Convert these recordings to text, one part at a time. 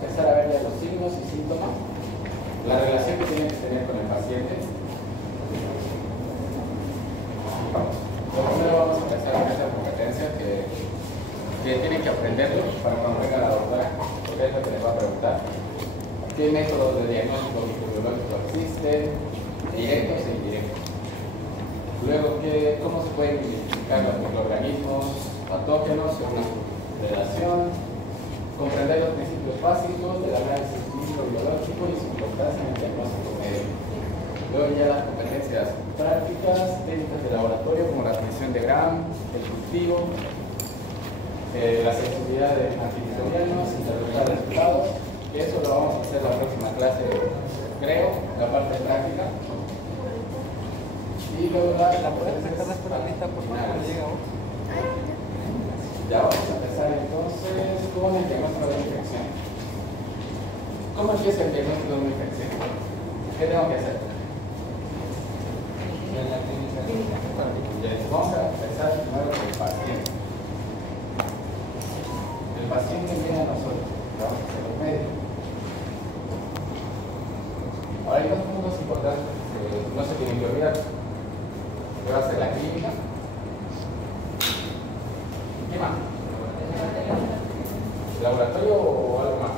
Empezar a ver los signos y síntomas, la relación que tienen que tener con el paciente. Vamos. Lo primero vamos a empezar con esta competencia que tienen que aprenderlo para cuando venga la doctora, porque es lo que les va a preguntar. ¿Qué métodos de diagnóstico microbiológico existen? Directos e indirectos. Luego, ¿cómo se pueden identificar los microorganismos patógenos según su relación? Comprender los principios básicos del análisis microbiológico y su importancia en el diagnóstico médico. Luego ya las competencias prácticas, técnicas de laboratorio como la admisión de Gram, el cultivo, la sensibilidad de antimicrobianos, interpretar resultados, y eso lo vamos a hacer la próxima clase, creo, la parte práctica. Y luego la puedes sacar después la lista por favor, llega vos. Ya vamos a empezar entonces con el diagnóstico de una infección. ¿Cómo empieza el diagnóstico de una infección? ¿Qué tengo que hacer? Vamos a empezar primero con el paciente. El paciente viene a nosotros, vamos a hacer los médicos. Ahora hay dos puntos importantes que no se tienen que olvidar. ¿Qué va a ser la clínica? ¿Qué más? ¿Laboratorio o algo más?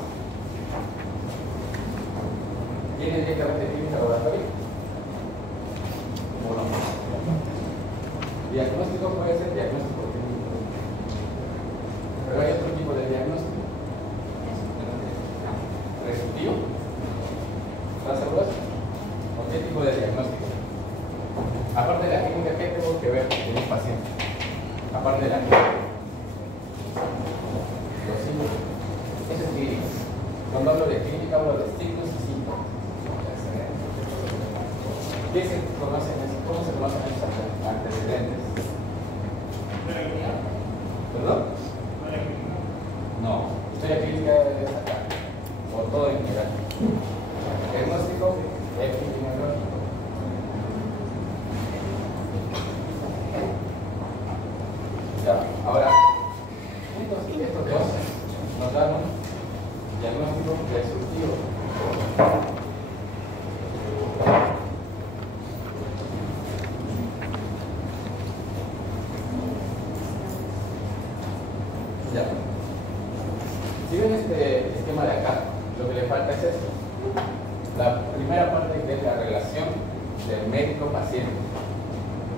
¿Tiene directamente clínica laboratorio? ¿O no? Diagnóstico puede ser diagnóstico clínico. Pero hay otro tipo de diagnóstico. ¿Resolutivo? ¿Estás seguros? ¿O qué tipo de diagnóstico? Aparte de la clínica, ¿qué tengo que ver en un paciente? Aparte de la clínica. Los signos. Eso es clínica. Cuando hablo de clínica, hablo de signos y síntomas. ¿Cómo se conocen esos antecedentes? ¿Perdón? No. Historia clínica es acá. O todo en general. Diagnóstico epidemiológico. Ya, ahora, estos dos nos dan un diagnóstico resolutivo. Ya. Si ven este esquema de acá, lo que le falta es esto. La primera parte que es la relación del médico-paciente.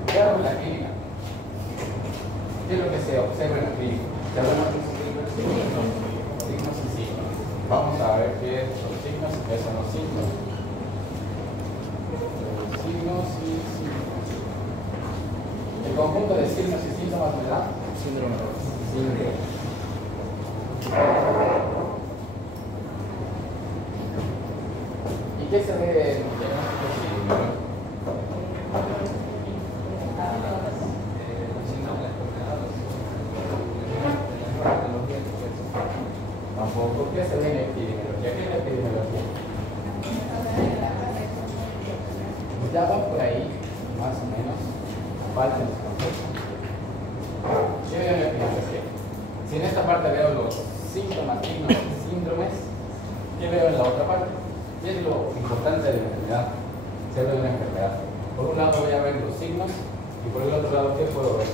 ¿Qué hago en la clínica? ¿Qué es lo que se observa en la clínica? ¿Se hablan de signos y signos? Vamos a ver qué son los signos y qué son los signos. Signos y signos. El conjunto de signos y síntomas me da síndrome. ¿Y qué se ve en el diagnóstico epidemiológico? Tampoco. ¿Qué se ve en epidemiología? ¿Qué es la epidemiología? Ya va por ahí, más o menos. Faltan los conceptos. ¿Qué veo en la epidemiología? Si en esta parte veo los síntomas, signos y síndromes, ¿qué veo en la otra parte? ¿Qué es lo importante de la enfermedad? Se ve una enfermedad. Por un lado voy a ver los signos y por el otro lado, ¿qué puedo ver?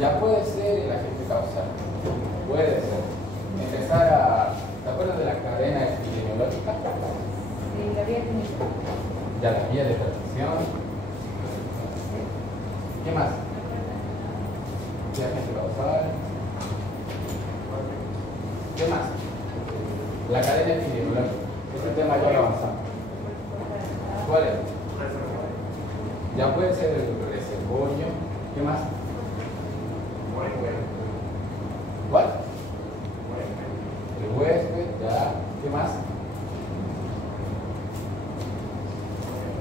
Ya puede ser el agente causal. Puede ser. Empezar a... ¿Te acuerdas de la cadena epidemiológica? Sí, la vía clínica. Ya, la vía de transmisión. ¿Qué más? ¿Qué agente causal? ¿Qué más? La cadena epidemiológica. Ese tema ya lo avanzamos. ¿Cuál es? Ya puede ser el reservorio. ¿Qué más? ¿Cuál? El huésped, ya. ¿Qué más?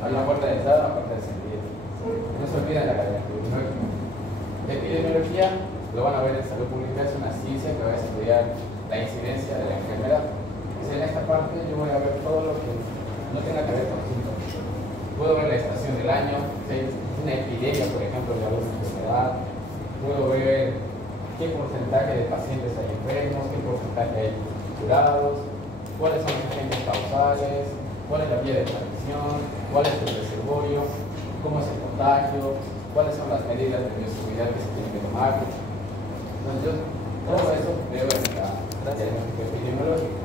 Hay una puerta de entrada, una puerta de salida. No se olviden la cadena epidemiológica. La epidemiología, lo van a ver en salud pública, es una ciencia que va a estudiar la incidencia de la enfermedad. Entonces, en esta parte yo voy a ver todo lo que no tenga que ver con síntomas. Puedo ver la estación del año, si hay una epidemia, por ejemplo, de alguna enfermedad. Puedo ver qué porcentaje de pacientes hay enfermos, qué porcentaje curados, cuáles son los agentes causales, cuál es la vía de transmisión, cuál es el reservorio, cómo es el contagio, cuáles son las medidas de bioseguridad que se tienen que tomar. Entonces yo todo eso veo en la diagnóstico epidemiológico.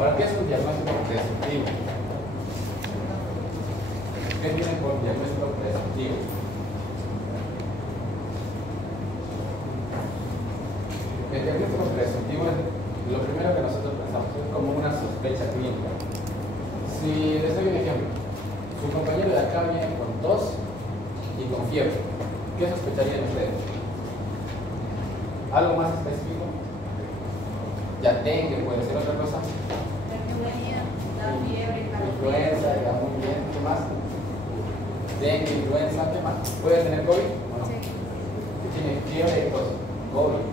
Ahora, ¿qué es un diagnóstico presuntivo? ¿Qué tiene por diagnóstico presuntivo? El diagnóstico presuntivo es lo primero que nosotros pensamos, es como una sospecha clínica. Si les doy un ejemplo, su compañero de acá viene con tos y con fiebre, ¿qué sospecharían ustedes? ¿Algo más específico? Ya dengue, puede ser otra cosa. La neumonía, la fiebre, la Influenza, ya muy bien, ¿qué más? Dengue, influenza, ¿qué más? ¿Puede tener COVID o no? Sí. Tiene fiebre y tos, COVID.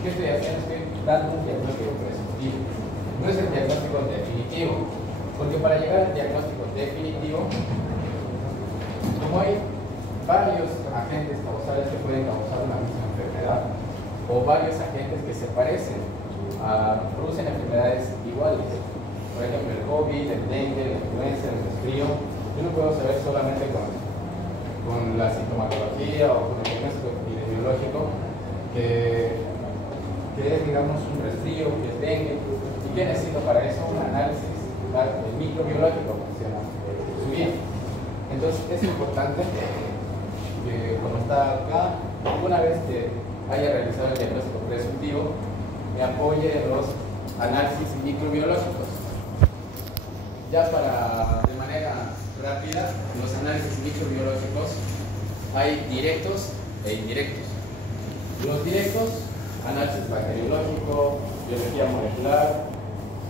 ¿Qué estoy haciendo? Estoy dando un diagnóstico presuntivo. No es el diagnóstico definitivo, porque para llegar al diagnóstico definitivo, como hay varios agentes causales que pueden causar una misma enfermedad, o varios agentes que se parecen, producen enfermedades iguales. Por ejemplo, el COVID, el dengue, la influenza, el resfrío. Yo no puedo saber solamente con la sintomatología o con el diagnóstico epidemiológico que es, digamos, un resfrío, que es dengue. ¿Y qué necesito para eso? Un análisis microbiológico, como se llama, su bien. Entonces, es importante que cuando está acá, una vez que haya realizado el diagnóstico presuntivo, me apoye en los análisis microbiológicos. Ya de manera rápida, los análisis microbiológicos hay directos e indirectos. Los directos, análisis bacteriológico, biología molecular,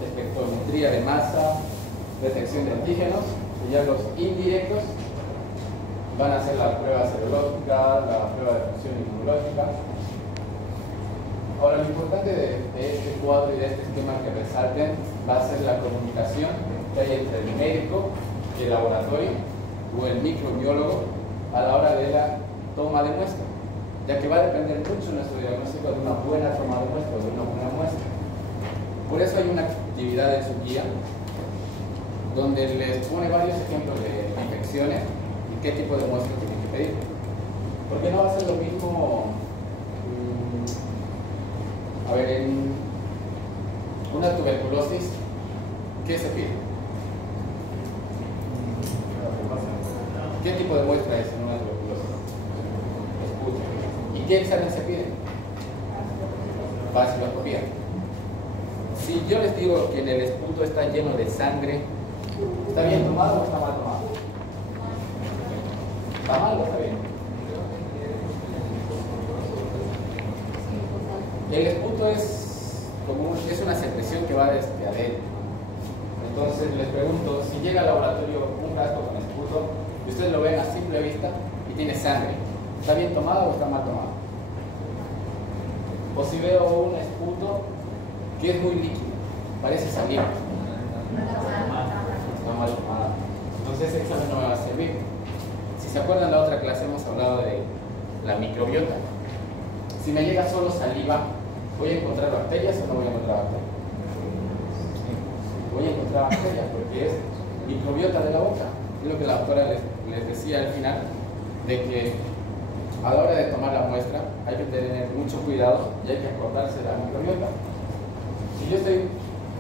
espectrometría de masa, detección de antígenos, y ya los indirectos van a ser la prueba serológica, la prueba de función inmunológica. Ahora, lo importante de este cuadro y de este esquema que resalten va a ser la comunicación que hay entre el médico y el laboratorio o el microbiólogo a la hora de la toma de muestra, ya que va a depender mucho nuestro diagnóstico de una buena toma de muestra o de una buena muestra. Por eso hay una actividad en su guía donde les pone varios ejemplos de infecciones y qué tipo de muestra tienen que pedir. Porque no va a ser lo mismo, a ver, en una tuberculosis, ¿qué se pide? ¿Qué tipo de muestra es en una tuberculosis? Escucha. ¿Y qué examen se pide? Vaciloscopía. Si yo les digo que en el esputo está lleno de sangre, ¿está bien tomado o está mal tomado? ¿Está mal o está bien? El esputo es una secreción que va desde adentro. Entonces les pregunto, si llega al laboratorio un frasco con esputo y ustedes lo ven a simple vista y tiene sangre, ¿está bien tomado o está mal tomado? O si veo un esputo que es muy líquido, parece saliva, está mal tomado. Entonces ese examen no me va a servir. Si se acuerdan, en la otra clase hemos hablado de la microbiota. Si me llega solo saliva, ¿voy a encontrar bacterias o no voy a encontrar bacterias? Voy a encontrar bacterias porque es microbiota de la boca. Es lo que la doctora les decía al final, de que a la hora de tomar la muestra hay que tener mucho cuidado y hay que acordarse de la microbiota. Si yo estoy,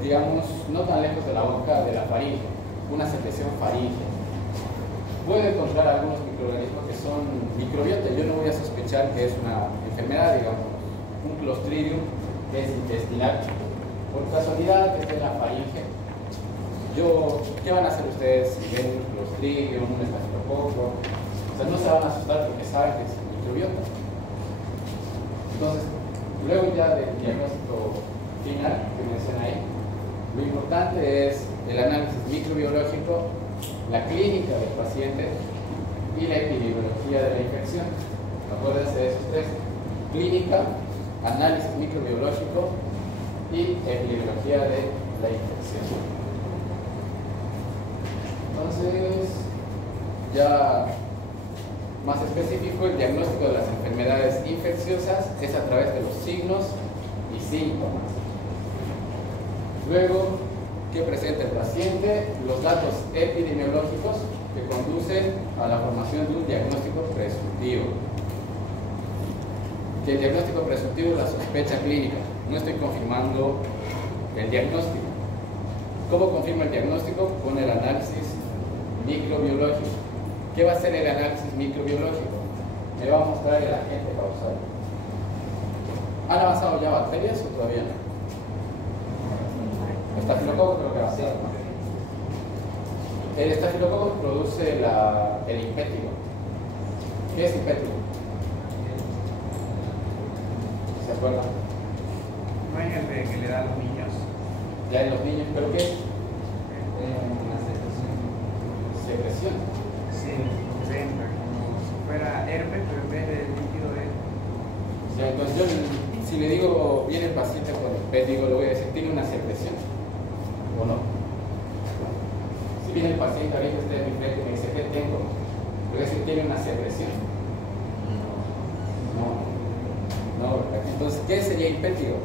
digamos, no tan lejos de la boca, de la faringe, una secreción faringe, puedo encontrar algunos microorganismos que son microbiota. Yo no voy a sospechar que es una enfermedad, digamos, un clostridium que es intestinal. Por casualidad que esté en la faringe, ¿qué van a hacer ustedes si ven un clostridium, un estafilococo? O sea, no se van a asustar porque saben que es microbiota. Entonces, luego ya del diagnóstico final que menciona ahí, lo importante es el análisis microbiológico, la clínica del paciente y la epidemiología de la infección. Acuérdense de esos tres: clínica, análisis microbiológico y epidemiología de la infección. Entonces, ya más específico, el diagnóstico de las enfermedades infecciosas es a través de los signos y síntomas. Luego, ¿qué presenta el paciente? Los datos epidemiológicos que conducen a la formación de un diagnóstico presuntivo. Que el diagnóstico presuntivo es la sospecha clínica. No estoy confirmando el diagnóstico. ¿Cómo confirma el diagnóstico? Con el análisis microbiológico. ¿Qué va a ser el análisis microbiológico? Me va a mostrar el agente causal. ¿Han avanzado ya bacterias o todavía no? Estafilococo creo que va a ser, ¿no? El estafilococo produce el impétigo. ¿Qué es impétigo? ¿Se acuerdan? No es el que le da a los niños. Ya en los niños, ¿pero qué es? Una Secreción. Sí, entra como si fuera herpes, pero en vez de líquido es. Ya, entonces yo, si le digo, viene el paciente con impétigo, le voy a decir, ¿tiene una secreción? ¿O no? Si viene el paciente ahorita está en mi frente y me dice, ¿qué tengo? Le voy a decir, ¿tiene una secreción? No, ¿verdad? Entonces, ¿qué sería impétigo?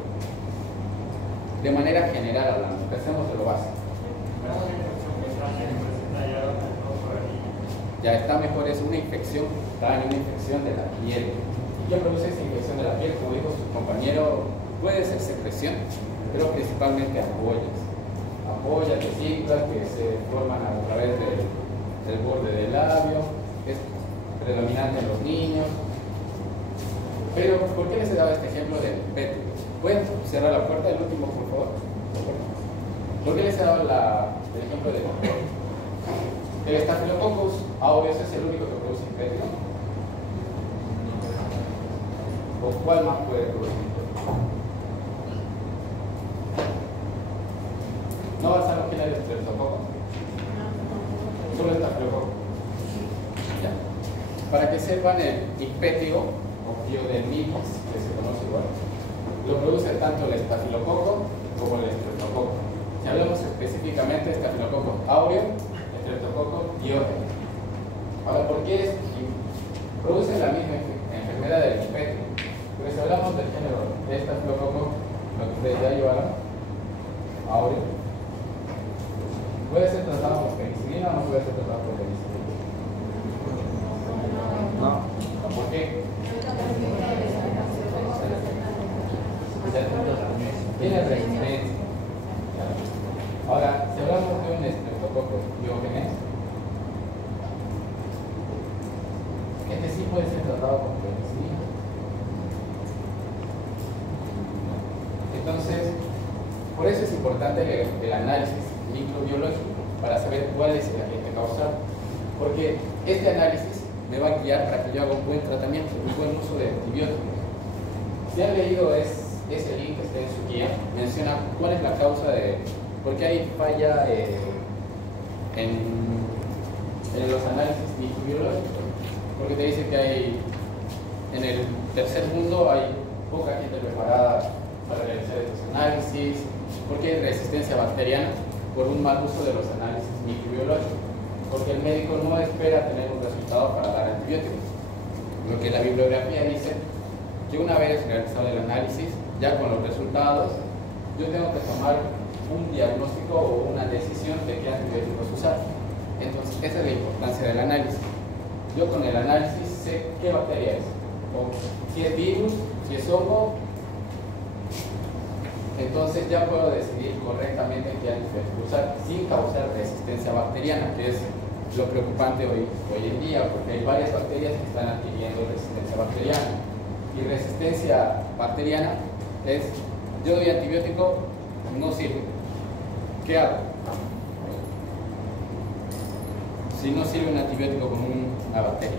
De manera general hablando, empecemos de lo básico. Ya está mejor, es una infección, una infección de la piel. ¿Y qué produce esa infección de la piel? Como dijo su compañero, puede ser secreción, pero principalmente ampollas. Ampollas, vesículas que se forman a través del borde del labio, es predominante en los niños. Pero, ¿por qué les he dado este ejemplo del impétigo? ¿Pueden cerrar la puerta? El último, por favor. ¿Por qué les he dado el ejemplo del impétigo? El Staphylococcus aureus es el único que produce impétigo. ¿O cuál más puede producir impétigo? ¿No vas a lo que era el Streptococcus? Solo el Staphylococcus. Ya. Para que sepan, el impétigo o piodermitis, que se conoce igual, lo produce tanto el estafilococo como el estreptococo. Si hablamos específicamente de estafilococo áureo, estreptococo piodermitis. Ahora, ¿por qué producen la misma enfermedad del impétigo? Porque si hablamos del género de estafilococo, lo que ustedes ya llevaron, áureo, ¿puede ser tratado por penicilina o no puede ser tratado por penicilina? No. ¿Por qué? Tiene resistencia. Ahora, si hablamos de un estreptococo diógenes, este sí puede ser tratado con penicilina. Entonces, por eso es importante el análisis microbiológico para saber cuál es el agente causal, porque este análisis me va a guiar para que yo haga un buen tratamiento, un buen uso de antibióticos. Si han leído ese link que está en su guía, menciona cuál es la causa de por qué hay falla en los análisis microbiológicos. Porque te dice que hay en el tercer mundo hay poca gente preparada para realizar estos análisis, porque hay resistencia bacteriana por un mal uso de los análisis microbiológicos, porque el médico no espera tener un resultado para dar antibióticos. Lo que la bibliografía dice, que una vez realizado el análisis, ya con los resultados, yo tengo que tomar un diagnóstico o una decisión de qué antibióticos usar. Entonces, esa es la importancia del análisis. Yo con el análisis sé qué bacteria es, o si es virus, si es hongo, entonces ya puedo decidir correctamente qué antibiótico usar sin causar resistencia bacteriana, que es lo preocupante hoy en día, porque hay varias bacterias que están adquiriendo resistencia bacteriana. Y resistencia bacteriana es, yo doy antibiótico, no sirve. ¿Qué hago? Si no sirve un antibiótico con una bacteria.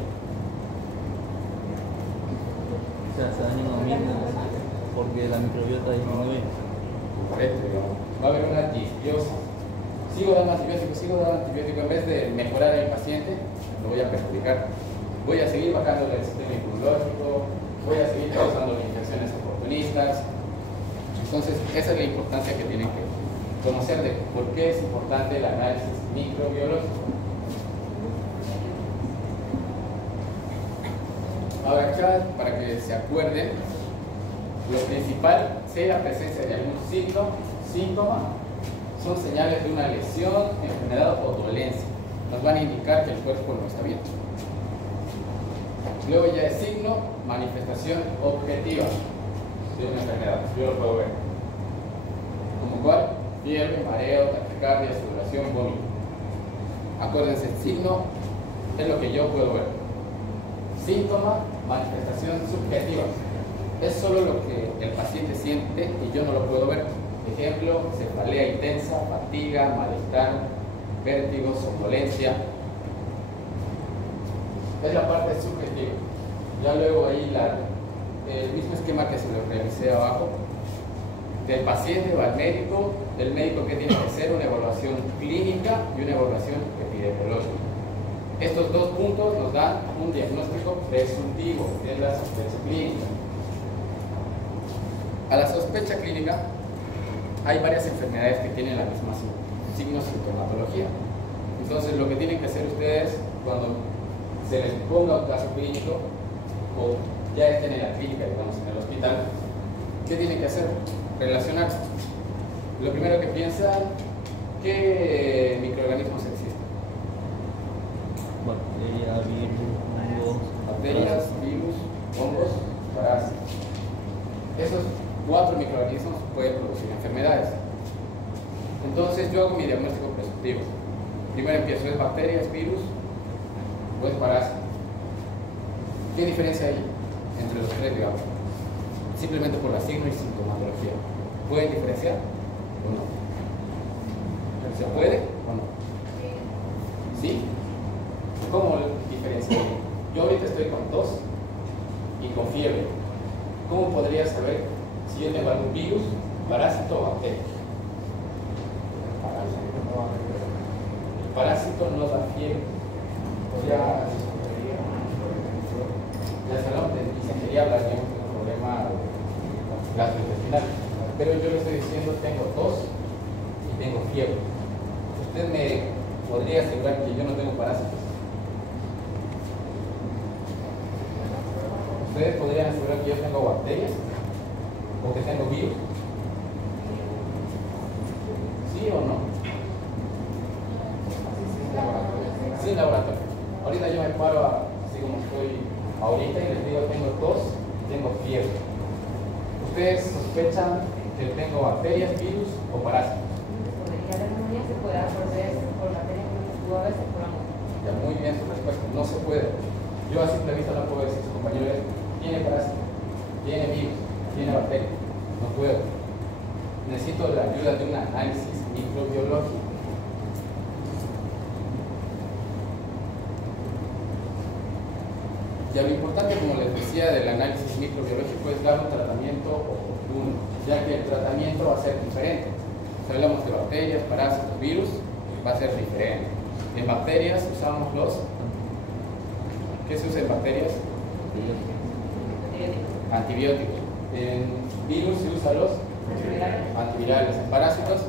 O sea, se daña uno mismo porque la microbiota disminuye. Correcto, digamos. Va a haber una disbiosis. Sigo dando antibiótico, en vez de mejorar al paciente, lo voy a perjudicar. Voy a seguir bajando el sistema inmunológico, voy a seguir causando infecciones oportunistas. Entonces, esa es la importancia que tienen que conocer de por qué es importante el análisis microbiológico. Ahora acá, para que se acuerden, lo principal, si hay la presencia de algún signo, síntoma son señales de una lesión, enfermedad o dolencia. Nos van a indicar que el cuerpo no está bien. Luego ya es signo, manifestación objetiva de una enfermedad. Yo lo puedo ver. Como cuál, fiebre, mareo, taquicardia, sudoración, vómito. Acuérdense, el signo es lo que yo puedo ver. Síntoma, manifestación subjetiva. Es solo lo que el paciente siente y yo no lo puedo ver. Ejemplo, cefalea intensa, fatiga, malestar, vértigo, somnolencia. Es la parte subjetiva. Ya luego ahí el mismo esquema que se lo realicé abajo. Del paciente va al médico, del médico que tiene que hacer una evaluación clínica y una evaluación epidemiológica. Estos dos puntos nos dan un diagnóstico presuntivo, que es la sospecha clínica. A la sospecha clínica hay varias enfermedades que tienen la misma signo-sintomatología. Entonces, lo que tienen que hacer ustedes cuando se les ponga un caso clínico o ya estén en la clínica, digamos, en el hospital, ¿qué tienen que hacer? Relacionar. Lo primero que piensan, ¿qué microorganismos existen? Bacterias, virus, hongos. Bacterias, virus, hongos, parásitos. Esos 4 microorganismos pueden producir enfermedades. Entonces yo hago mi diagnóstico presuntivo. Primero empiezo, ¿es bacteria, es virus o es parásito? ¿Qué diferencia hay entre los tres, digamos? Simplemente por la signo y sintomatología. ¿Pueden diferenciar o no? ¿Se puede o no? ¿Sí? ¿Cómo diferenciar? Yo ahorita estoy con tos y con fiebre. ¿Cómo podría saber si yo tengo algún virus, parásito o bacteria? El parásito no da fiebre. Ya salón y se quería hablar de un problema gastrointestinal. Pero yo le estoy diciendo, tengo tos y tengo fiebre. ¿Usted me podría asegurar que yo no tengo parásitos? ¿Ustedes podrían asegurar que yo tengo bacterias? ¿O que tengo virus? ¿Sí o no? Sí, laboratorio. Ahorita yo me paro así como estoy ahorita y les digo, tengo tos y tengo fiebre. ¿Ustedes sospechan que tengo bacterias, virus o parásitos? La neumonía se puede absorber por bacterias o a veces por amor. Ya, muy bien su respuesta. No se puede. Yo a simple vista no puedo decir, su compañero tiene parásito, tiene virus, tiene bacteria. No puedo. Necesito la ayuda de un análisis microbiológico. Ya lo importante, como les decía, del análisis microbiológico es dar un tratamiento oportuno, ya que el tratamiento va a ser diferente. Si hablamos de bacterias, parásitos, virus, va a ser diferente. En bacterias usamos los... ¿Qué se usa en bacterias? Antibióticos. En virus se usa los antivirales. En parásitos,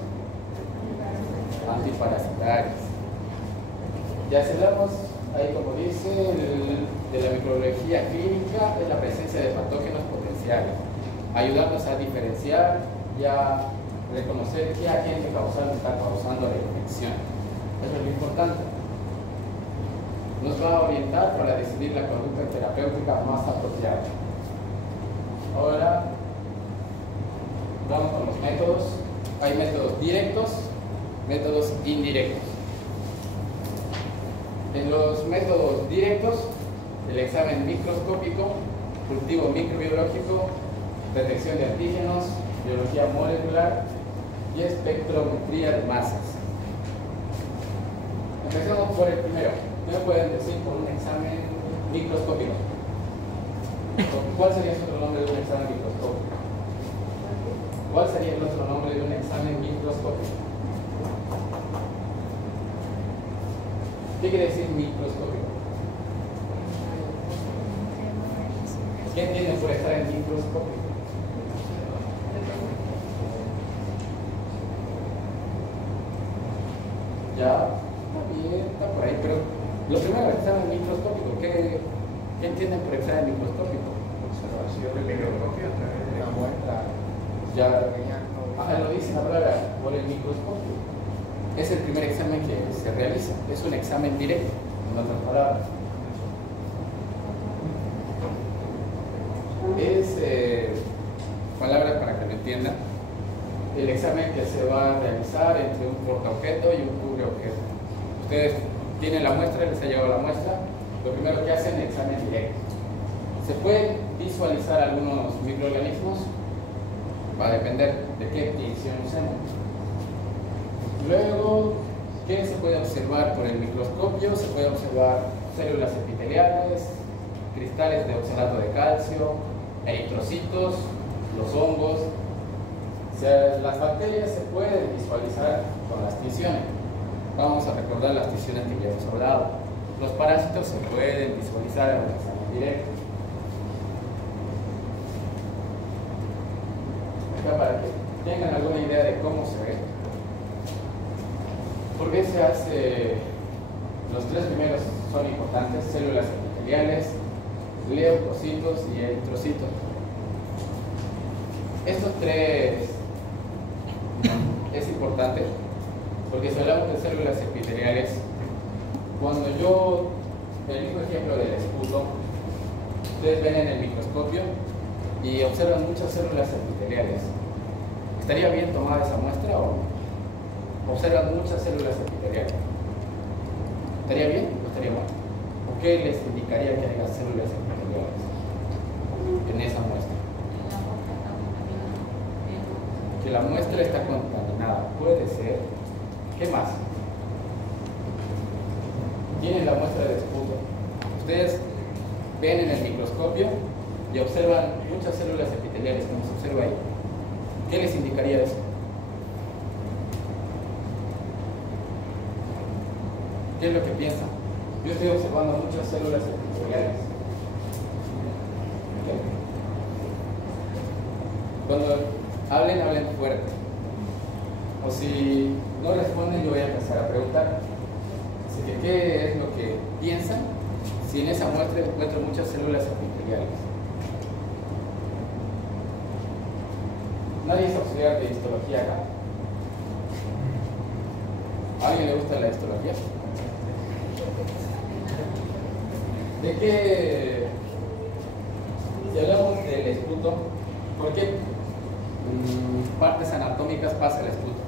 antiparasitarios. Ya si hablamos, ahí como dice, de la microbiología clínica, es la presencia de patógenos potenciales. Ayudarnos a diferenciar y a reconocer qué agente causal está causando la infección. Eso es lo importante. Nos va a orientar para decidir la conducta terapéutica más apropiada. Ahora vamos con los métodos. Hay métodos directos, métodos indirectos. En los métodos directos, el examen microscópico, cultivo microbiológico, detección de antígenos, biología molecular y espectrometría de masas. Empecemos por el primero. ¿Qué me pueden decir por un examen microscópico? ¿Cuál sería el otro nombre de un examen microscópico? ¿Cuál sería el otro nombre de un examen microscópico? ¿Qué quiere decir microscópico? ¿Qué entienden por examen microscópico? Ya, está bien, está por ahí, pero lo primero es examen microscópico. ¿Qué entienden por examen microscópico? Observación del microscopio a través de la muestra. Ya lo dice la palabra, por el microscopio. Es el primer examen que se realiza, es un examen directo, en otras palabras. Es, palabras para que lo entiendan, el examen que se va a realizar entre un portaobjeto y un cubreobjeto. Ustedes tienen la muestra, les ha llegado la muestra, lo primero que hacen es examen directo. ¿Se pueden visualizar algunos microorganismos? Va a depender de qué división usemos. Luego, ¿qué se puede observar por el microscopio? Se puede observar células epiteliales, cristales de oxalato de calcio, eritrocitos, los hongos. O sea, las bacterias se pueden visualizar con las tinciones. Vamos a recordar las tinciones que ya hemos hablado. Los parásitos se pueden visualizar en un examen directo. Acá para que tengan alguna idea de cómo se ve. ¿Por qué se hace? Los tres primeros son importantes: células epiteliales, leucocitos y eritrocitos. Estos tres es importante porque si hablamos de células epiteliales, cuando yo, el mismo ejemplo del esputo, ustedes ven en el microscopio y observan muchas células epiteliales. ¿Estaría bien tomada esa muestra o no? Observan muchas células epiteliales. ¿Estaría bien o estaría mal? ¿O qué les indicaría que haya células epiteliales en esa muestra? Que la muestra está contaminada. Puede ser. ¿Qué más? Tienen la muestra de esputo. Ustedes ven en el microscopio y observan muchas células epiteliales, como se observa ahí. ¿Qué les indicaría eso? ¿Qué es lo que piensan? Yo estoy observando muchas células epiteliales. Cuando hablen fuerte. O si no responden, yo voy a empezar a preguntar. Así que, ¿qué es lo que piensan si en esa muestra encuentro muchas células epiteliales? ¿Nadie es auxiliar de histología acá? ¿A alguien le gusta la histología? ¿De qué? Si hablamos del esputo, ¿por qué partes anatómicas pasa el esputo?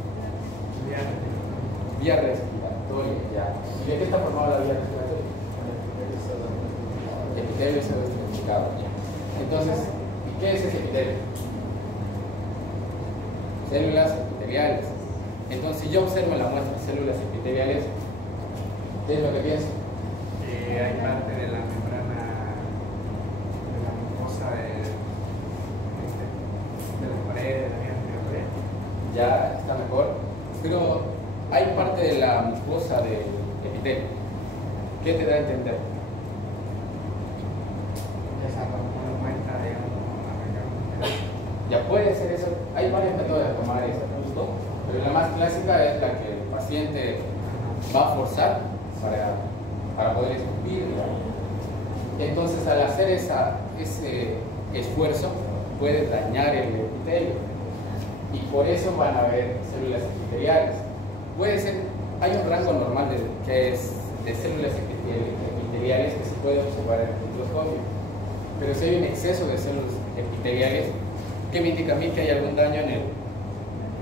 Vía respiratoria, ya. ¿Y de qué está formada la vía respiratoria? Epitelio estratificado. Entonces, ¿y qué es ese epitelio? Células epiteliales. Entonces, si yo observo en la muestra células epiteliales, ¿qué es lo que pienso? Hay parte de la membrana de la mucosa de la pared, de la vía respiratoria. Ya está mejor. Pero hay parte de la mucosa del epitelio. ¿Qué te da a entender? Ya puede ser eso. Hay varios métodos de tomar ese punto, pero la más clásica es la que el paciente va a forzar para poder escupir. Entonces, al hacer ese esfuerzo, puede dañar el epitelio y por eso van a haber células epiteliales. Puede ser, hay un rango normal de células epiteliales que se puede observar en el microscopio, pero si hay un exceso de células epiteliales, ¿qué me indica a mí que hay algún daño en el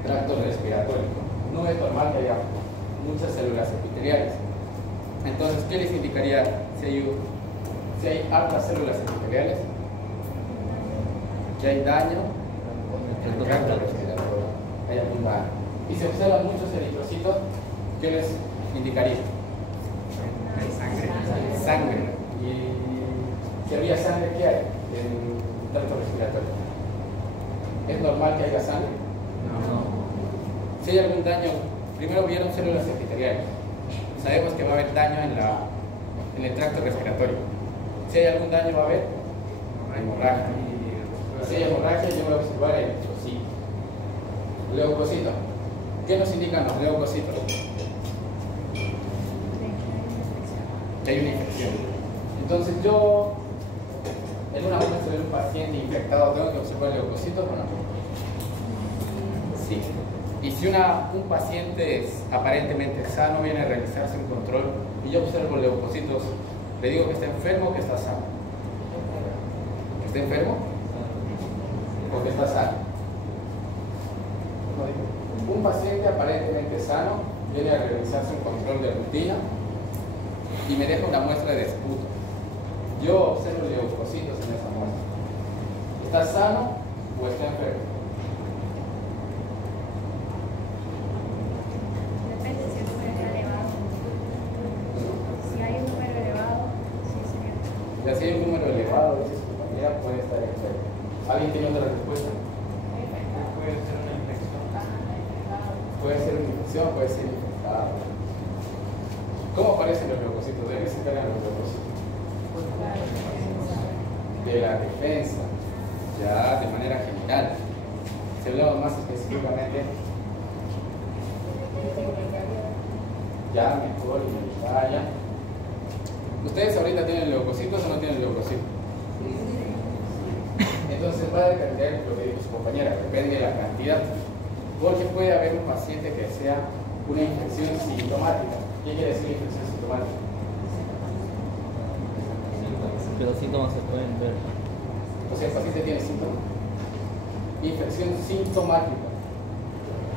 tracto respiratorio? No es normal que haya muchas células epiteliales. Entonces, ¿qué les indicaría si hay hartas células epiteliales? Que hay daño en el tracto respiratorio, hay algún daño. Y se observan muchos eritrocitos, ¿qué les indicaría? Hay sangre. Sangre. Y si había sangre, ¿qué hay en el tracto respiratorio? ¿Es normal que haya sangre? No. Si hay algún daño, primero vieron células epiteliales. Sabemos que va a haber daño en el tracto respiratorio. Si hay algún daño, va a haber hemorragia. Si hay hemorragia, yo voy a observar el eritrocito. Leucocito. ¿Qué nos indican los leucocitos? Que hay una infección. Entonces yo, en una muestra de un paciente infectado, ¿tengo que observar leucocitos o no? Y si un paciente aparentemente sano viene a realizarse un control y yo observo leucocitos, ¿le digo que está enfermo o que está sano? ¿Está enfermo? ¿O que está sano? Un paciente aparentemente sano viene a realizarse un control de rutina y me deja una muestra de esputo. Yo observo leucocitos en esa muestra. ¿Está sano o está enfermo? Depende si el número está elevado. Si hay un número elevado, sí sería. Ya si hay un número elevado, dice su compañera, puede estar enfermo. ¿Alguien tiene otra respuesta? Puede ser una infección. Puede ser una infección, puede ser infectado. ¿Cómo aparecen los leucocitos? ¿De qué se encargan los leucocitos? De la defensa, ya de manera general. Si hablamos más específicamente, ya mejor y vaya. ¿Ustedes ahorita tienen leucocitos o no tienen leucocitos? Entonces va a depender lo que dijo su compañera, depende de la cantidad. Porque puede haber un paciente que sea una infección sintomática. ¿Qué quiere decir infección sintomática? Que los síntomas se pueden ver. O sea, el paciente tiene síntomas. Infección sintomática.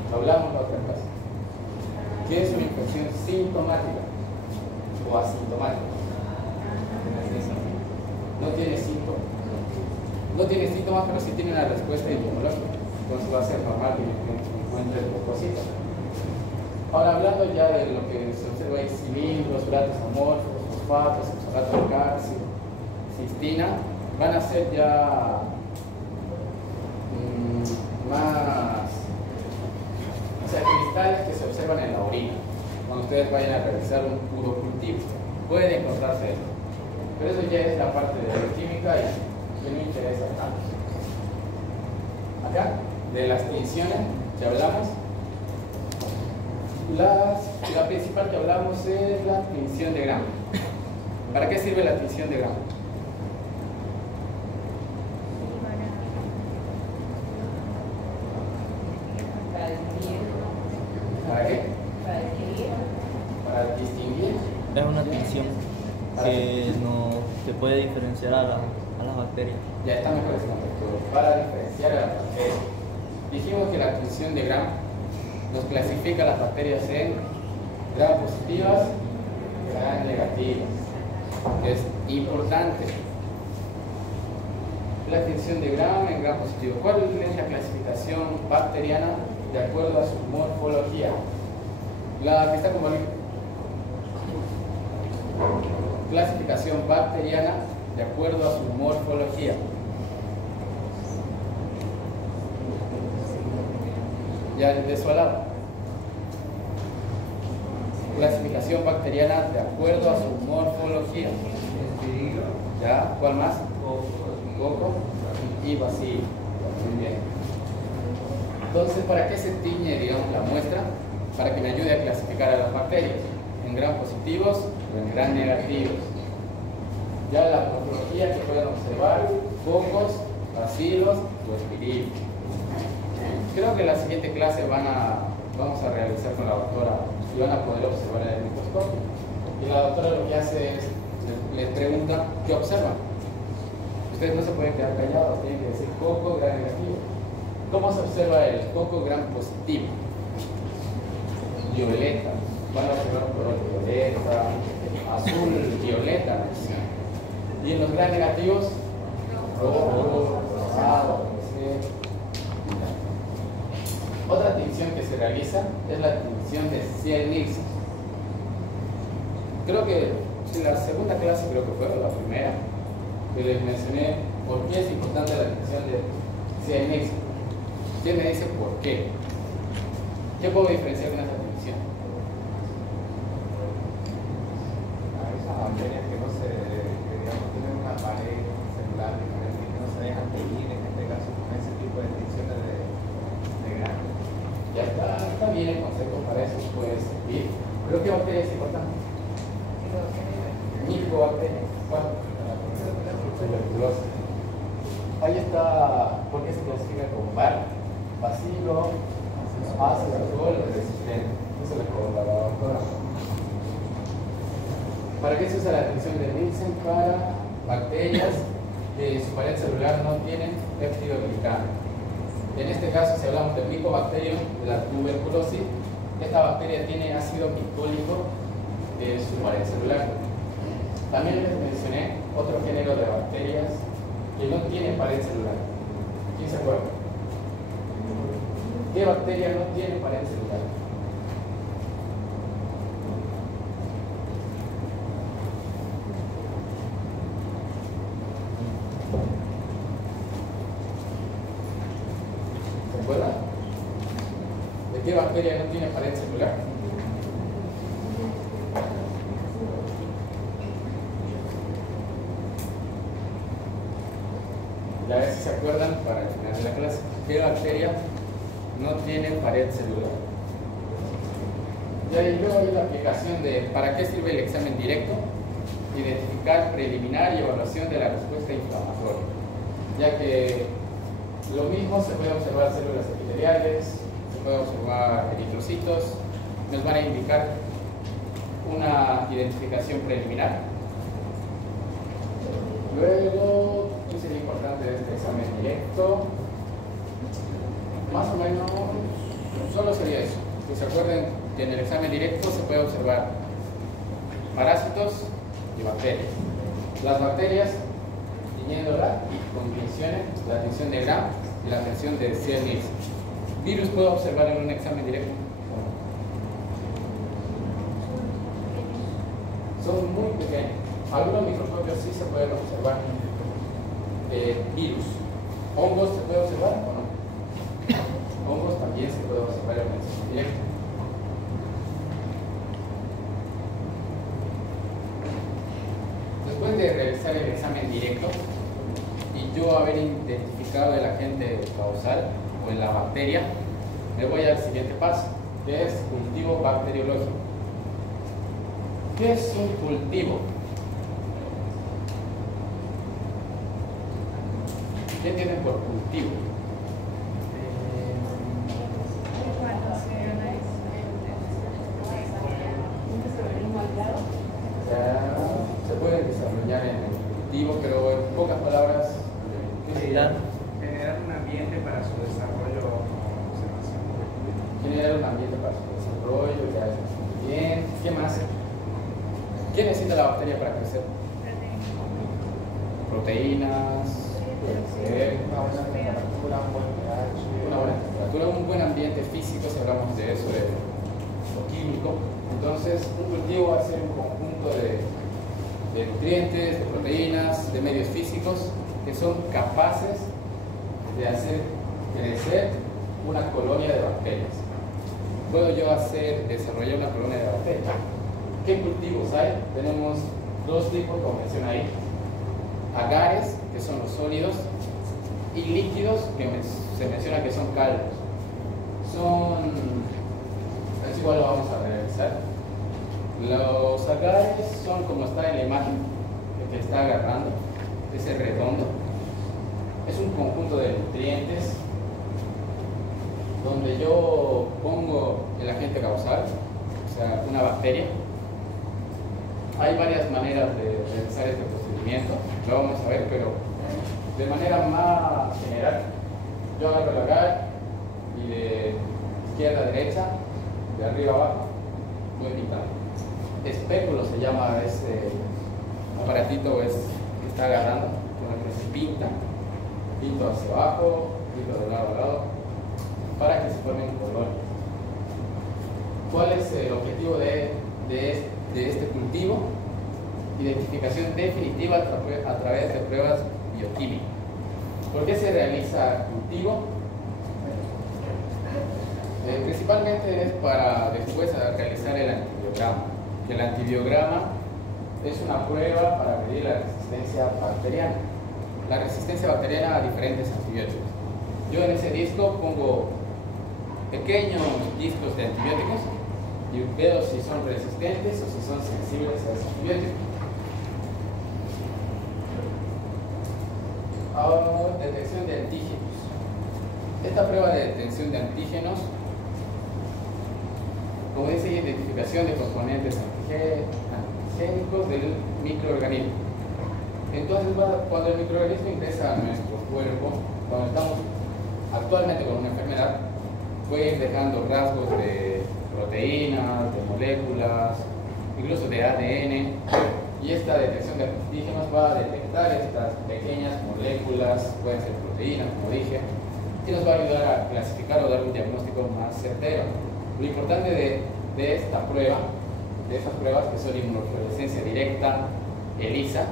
Hablamos la otra clase. ¿Qué es una infección sintomática? O asintomática. No tiene síntomas. No tiene síntomas, pero sí tiene una respuesta inmunológica. Entonces va a ser normal que encuentre leucocitos. Ahora, hablando ya de lo que se observa ahí, cilindros, platos amorfos, fosfatos, oxalato de calcio, cistina, van a ser ya más, o sea, cristales que se observan en la orina. Cuando ustedes vayan a realizar un puro cultivo, pueden encontrarse eso. Pero eso ya es la parte de la química y que no interesa tanto. Acá, de las tinciones que hablamos, la principal que hablamos es la tinción de Gram. ¿Para qué sirve la tinción de Gram? Para distinguir. ¿Para qué? Para distinguir. Para distinguir. Es una tinción que no se puede diferenciar a las bacterias. Ya está mejor ese concepto. Para diferenciar a las bacterias. Dijimos que la tinción de Gram nos clasifica las bacterias en Gram positivas y Gram negativas. Es importante. La tinción de Gram en Gram positivo. ¿Cuál es la clasificación bacteriana de acuerdo a su morfología? La que está como aquí. Clasificación bacteriana de acuerdo a su morfología. Ya de su lado. Clasificación bacteriana de acuerdo a su morfología. ¿Ya? ¿Cuál más? Coco y bacilo. Muy bien. Entonces, ¿para qué se tiñe, digamos, la muestra? Para que me ayude a clasificar a las bacterias en Gram positivos o en Gram negativos. Ya la morfología que pueden observar, cocos, bacilos o espirilos. Creo que en la siguiente clase vamos a realizar con la doctora y van a poder observar en el microscopio. Y la doctora lo que hace es, les pregunta qué observan. Ustedes no se pueden quedar callados, tienen que decir coco, Gram negativo. ¿Cómo se observa el coco Gram positivo? Violeta. Van a observar un color violeta, azul, violeta. Y en los Gram negativos, rojo, rosado. Otra tinción que se realiza es la tinción de Ziehl-Neelsen. Creo que en la segunda clase, creo que fue la primera, que les mencioné por qué es importante la tinción de Ziehl-Neelsen. ¿Quién me dice por qué? ¿Qué puedo diferenciar con esa tinción? A esas bacterias que no se, que digamos, tienen una pared celular diferente y que no se dejan teñir, en este caso con ese tipo de tinciones de Gram. Ya está bien el concepto, para eso puede servir. Pero ¿qué bacteria es importante? Micobacterias. ¿Cuál? Tuberculosis. Ahí está, ¿por qué se clasifica como bar? Bacilo, ácido, alcohol, resistente. Eso es lo que la doctora. ¿Para qué se usa la atención de Nielsen? Para bacterias que su pared celular no tienen peptidoglicano. En este caso, si hablamos del Mycobacterium, de la tuberculosis, esta bacteria tiene ácido glicólico en su pared celular. También les mencioné otro género de bacterias que no tienen pared celular. ¿Quién se acuerda? ¿Qué bacteria no tiene pared celular? ¿Se acuerdan? ¿De qué bacteria no tiene pared celular? Y a ver si se acuerdan para el final de la clase. ¿Qué bacteria no tiene pared celular? Y ahí luego hay la aplicación de ¿para qué sirve el examen directo? Identificar preliminar y evaluación de la respuesta inflamatoria, ya que lo mismo se puede observar células epiteliales, se puede observar eritrocitos, nos van a indicar una identificación preliminar. Luego, ¿qué sería importante de este examen directo? Más o menos, solo sería eso. Que se acuerden que en el examen directo se puede observar parásitos y bacterias. Las bacterias, tiñéndola con tinciones, la tinción de Gram y la tinción de Nielsen. ¿Virus puedo observar en un examen directo? Son muy pequeños. Algunos microscopios sí se pueden observar virus. ¿Hongos se puede observar o no? Hongos también se puede observar en el examen directo. Después de realizar el examen directo y yo haber identificado el agente causal o en la bacteria, me voy al siguiente paso, que es cultivo bacteriológico. ¿Qué es un cultivo? ¿Qué entienden por cultivo? Se pueden desarrollar en el cultivo, pero en pocas palabras, Generar un ambiente para su desarrollo como observación. generar un ambiente para su desarrollo, que haga bien. ¿Qué más? ¿Qué necesita la bacteria para crecer? Proteínas, puede ser Una buena temperatura, un buen pH. una buena temperatura, un buen ambiente físico, si hablamos de eso, de lo químico. Entonces, un cultivo va a ser un conjunto de nutrientes, de proteínas, de medios físicos que son capaces de hacer crecer una colonia de bacterias. ¿Puedo yo desarrollar una colonia de bacterias? ¿Qué cultivos hay? Tenemos dos tipos, como menciona ahí. Agares, que son los sólidos, y líquidos, que se menciona que son caldos. Es igual, lo vamos a realizar. Los agares son como está en la imagen que está agarrando, ese redondo. Es un conjunto de nutrientes donde yo pongo el agente causal, o sea, una bacteria. Hay varias maneras de realizar este procedimiento, lo vamos a ver, pero de manera más general, yo agarro el agar y de izquierda a derecha, de arriba a abajo, voy pintando. Espéculo se llama ese aparatito que está agarrando, con el que se pinta, pinto hacia abajo, pinto de lado a lado, para que se formen colores. ¿Cuál es el objetivo de este cultivo? Identificación definitiva a través de pruebas bioquímicas. ¿Por qué se realiza cultivo? Principalmente es para después realizar el antibiograma. El antibiograma es una prueba para medir la resistencia bacteriana. La resistencia bacteriana a diferentes antibióticos. Yo en ese disco pongo pequeños discos de antibióticos y veo si son resistentes o si son sensibles a ese antibiótico. Ahora, detección de antígenos. Esta prueba de detección de antígenos como dice, identificación de componentes antigénicos del microorganismo. Entonces, cuando el microorganismo ingresa a nuestro cuerpo, cuando estamos actualmente con una enfermedad, puede ir dejando rasgos de proteínas, de moléculas, incluso de ADN, y esta detección de antígenos va a detectar estas pequeñas moléculas, pueden ser proteínas, como dije, y nos va a ayudar a clasificar o dar un diagnóstico más certero. Lo importante de esta prueba, de estas pruebas que son inmunofluorescencia directa, ELISA,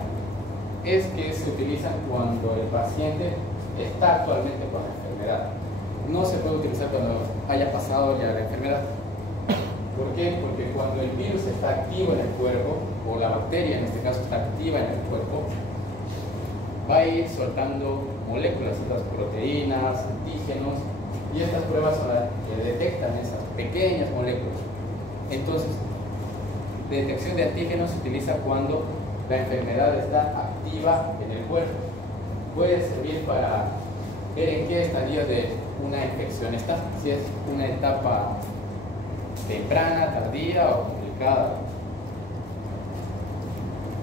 es que se utilizan cuando el paciente está actualmente con la enfermedad. No se puede utilizar cuando haya pasado ya la enfermedad. ¿Por qué? Porque cuando el virus está activo en el cuerpo, o la bacteria en este caso está activa en el cuerpo, va a ir soltando moléculas, estas proteínas, antígenos, y estas pruebas son las que detectan esas pequeñas moléculas. Entonces, detección de antígenos se utiliza cuando la enfermedad está activa en el cuerpo. Puede servir para ver en qué estadio de una infección está, si es una etapa temprana, tardía o complicada.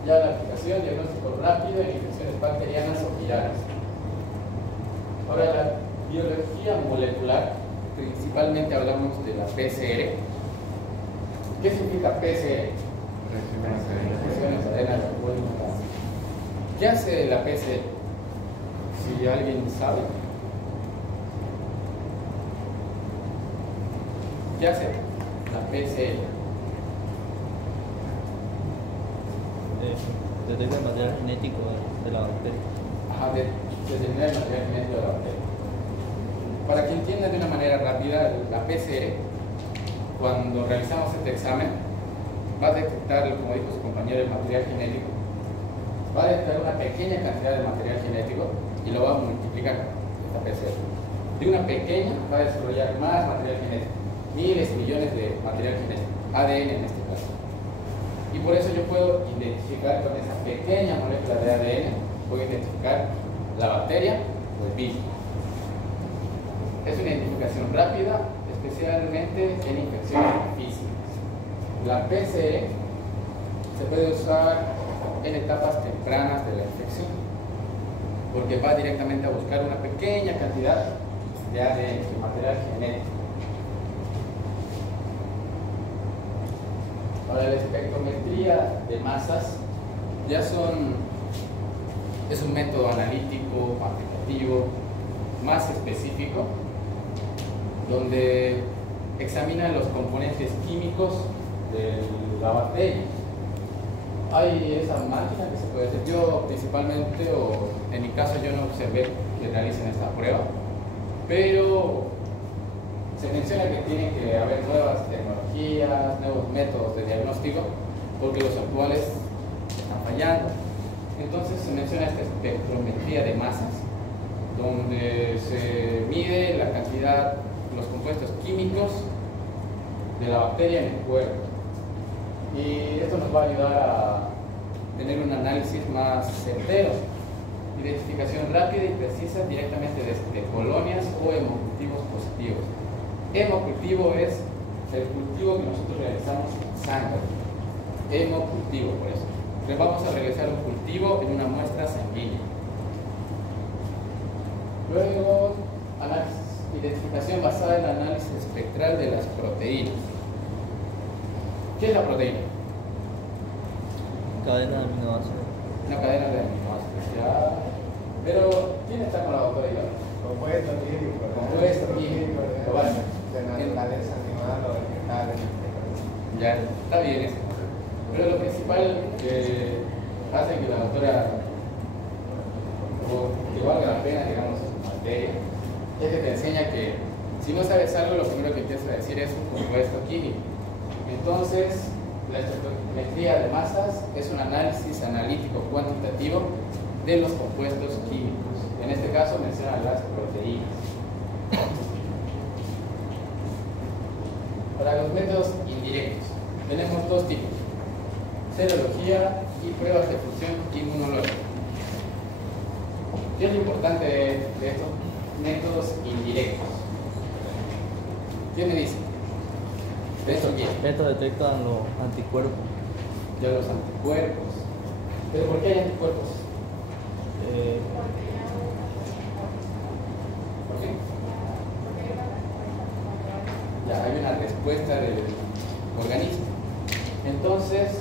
Ya la aplicación, diagnóstico rápido en infecciones bacterianas o virales. Ahora, la biología molecular, principalmente hablamos de la PCR. ¿Qué significa PCR? Reacciones cadenas alcohólicas. ¿Qué hace la PCR? Si alguien sabe. ¿Qué hace la PCR? Detecta el material genético de la bacteria. Ajá, determinar el material genético de la bacteria. Para que entiendan de una manera rápida, la PCR, cuando realizamos este examen, va a detectar, como dijo su compañero, el material genético. Va a detectar una pequeña cantidad de material genético y lo va a multiplicar, esta PCR. De una pequeña va a desarrollar más material genético, miles y millones de material genético, ADN en este caso. Y por eso yo puedo identificar con esa pequeña molécula de ADN, puedo identificar la bacteria o el virus. Es una identificación rápida, especialmente en infecciones físicas. La PCR se puede usar en etapas tempranas de la infección, porque va directamente a buscar una pequeña cantidad de ADN, de material genético. Para la espectrometría de masas, es un método analítico, cuantitativo, más específico, donde examina los componentes químicos de la bacteria. Hay esa máquina que se puede hacer. Yo principalmente, o en mi caso yo no observé que realicen esta prueba, pero se menciona que tiene que haber nuevas tecnologías, nuevos métodos de diagnóstico, porque los actuales están fallando. Entonces se menciona esta espectrometría de masas, donde se mide la cantidad, los compuestos químicos de la bacteria en el cuerpo. Y esto nos va a ayudar a tener un análisis más certero, identificación rápida y precisa directamente desde colonias o hemocultivos positivos. Hemocultivo es el cultivo que nosotros realizamos en sangre. Hemocultivo, por eso. Le vamos a realizar un cultivo en una muestra sanguínea. Luego, identificación basada en análisis espectral de las proteínas. ¿Qué es la proteína? Cadena de aminoácidos. Una cadena de aminoácidos. Ya. Pero, ¿quién está con la doctora Iván? Compuesto químico. Compuesto químico. Lo básico. De naturaleza animal o vegetal. Ya, está bien eso. Pero lo principal que hace que la doctora, o que valga la pena, digamos, su materia, es que te enseña que si no sabes algo, lo primero que empiezas a decir es un compuesto químico. Entonces, la espectrometría de masas es un análisis analítico cuantitativo de los compuestos químicos. En este caso menciona las proteínas. Para los métodos indirectos, tenemos dos tipos: serología y pruebas de función inmunológica. ¿Qué es lo importante de estos métodos indirectos? ¿Quién me dice? ¿De eso qué? Estos detectan los anticuerpos. De los anticuerpos. ¿Pero por qué hay anticuerpos? ¿Por qué? Ya hay una respuesta del organismo. Entonces,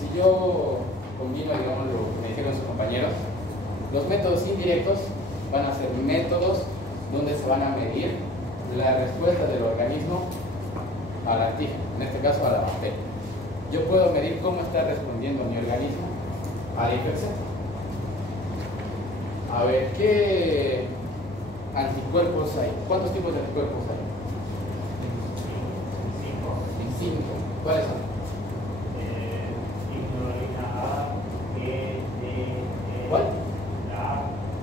si yo combino, digamos, lo que me dijeron sus compañeros, los métodos indirectos van a ser métodos donde se van a medir la respuesta del organismo al antígeno, en este caso a la bacteria. Yo puedo medir cómo está respondiendo mi organismo a la infección. A ver, ¿qué anticuerpos hay? ¿Cuántos tipos de anticuerpos hay? 5. ¿Cuáles son? ¿Cuál?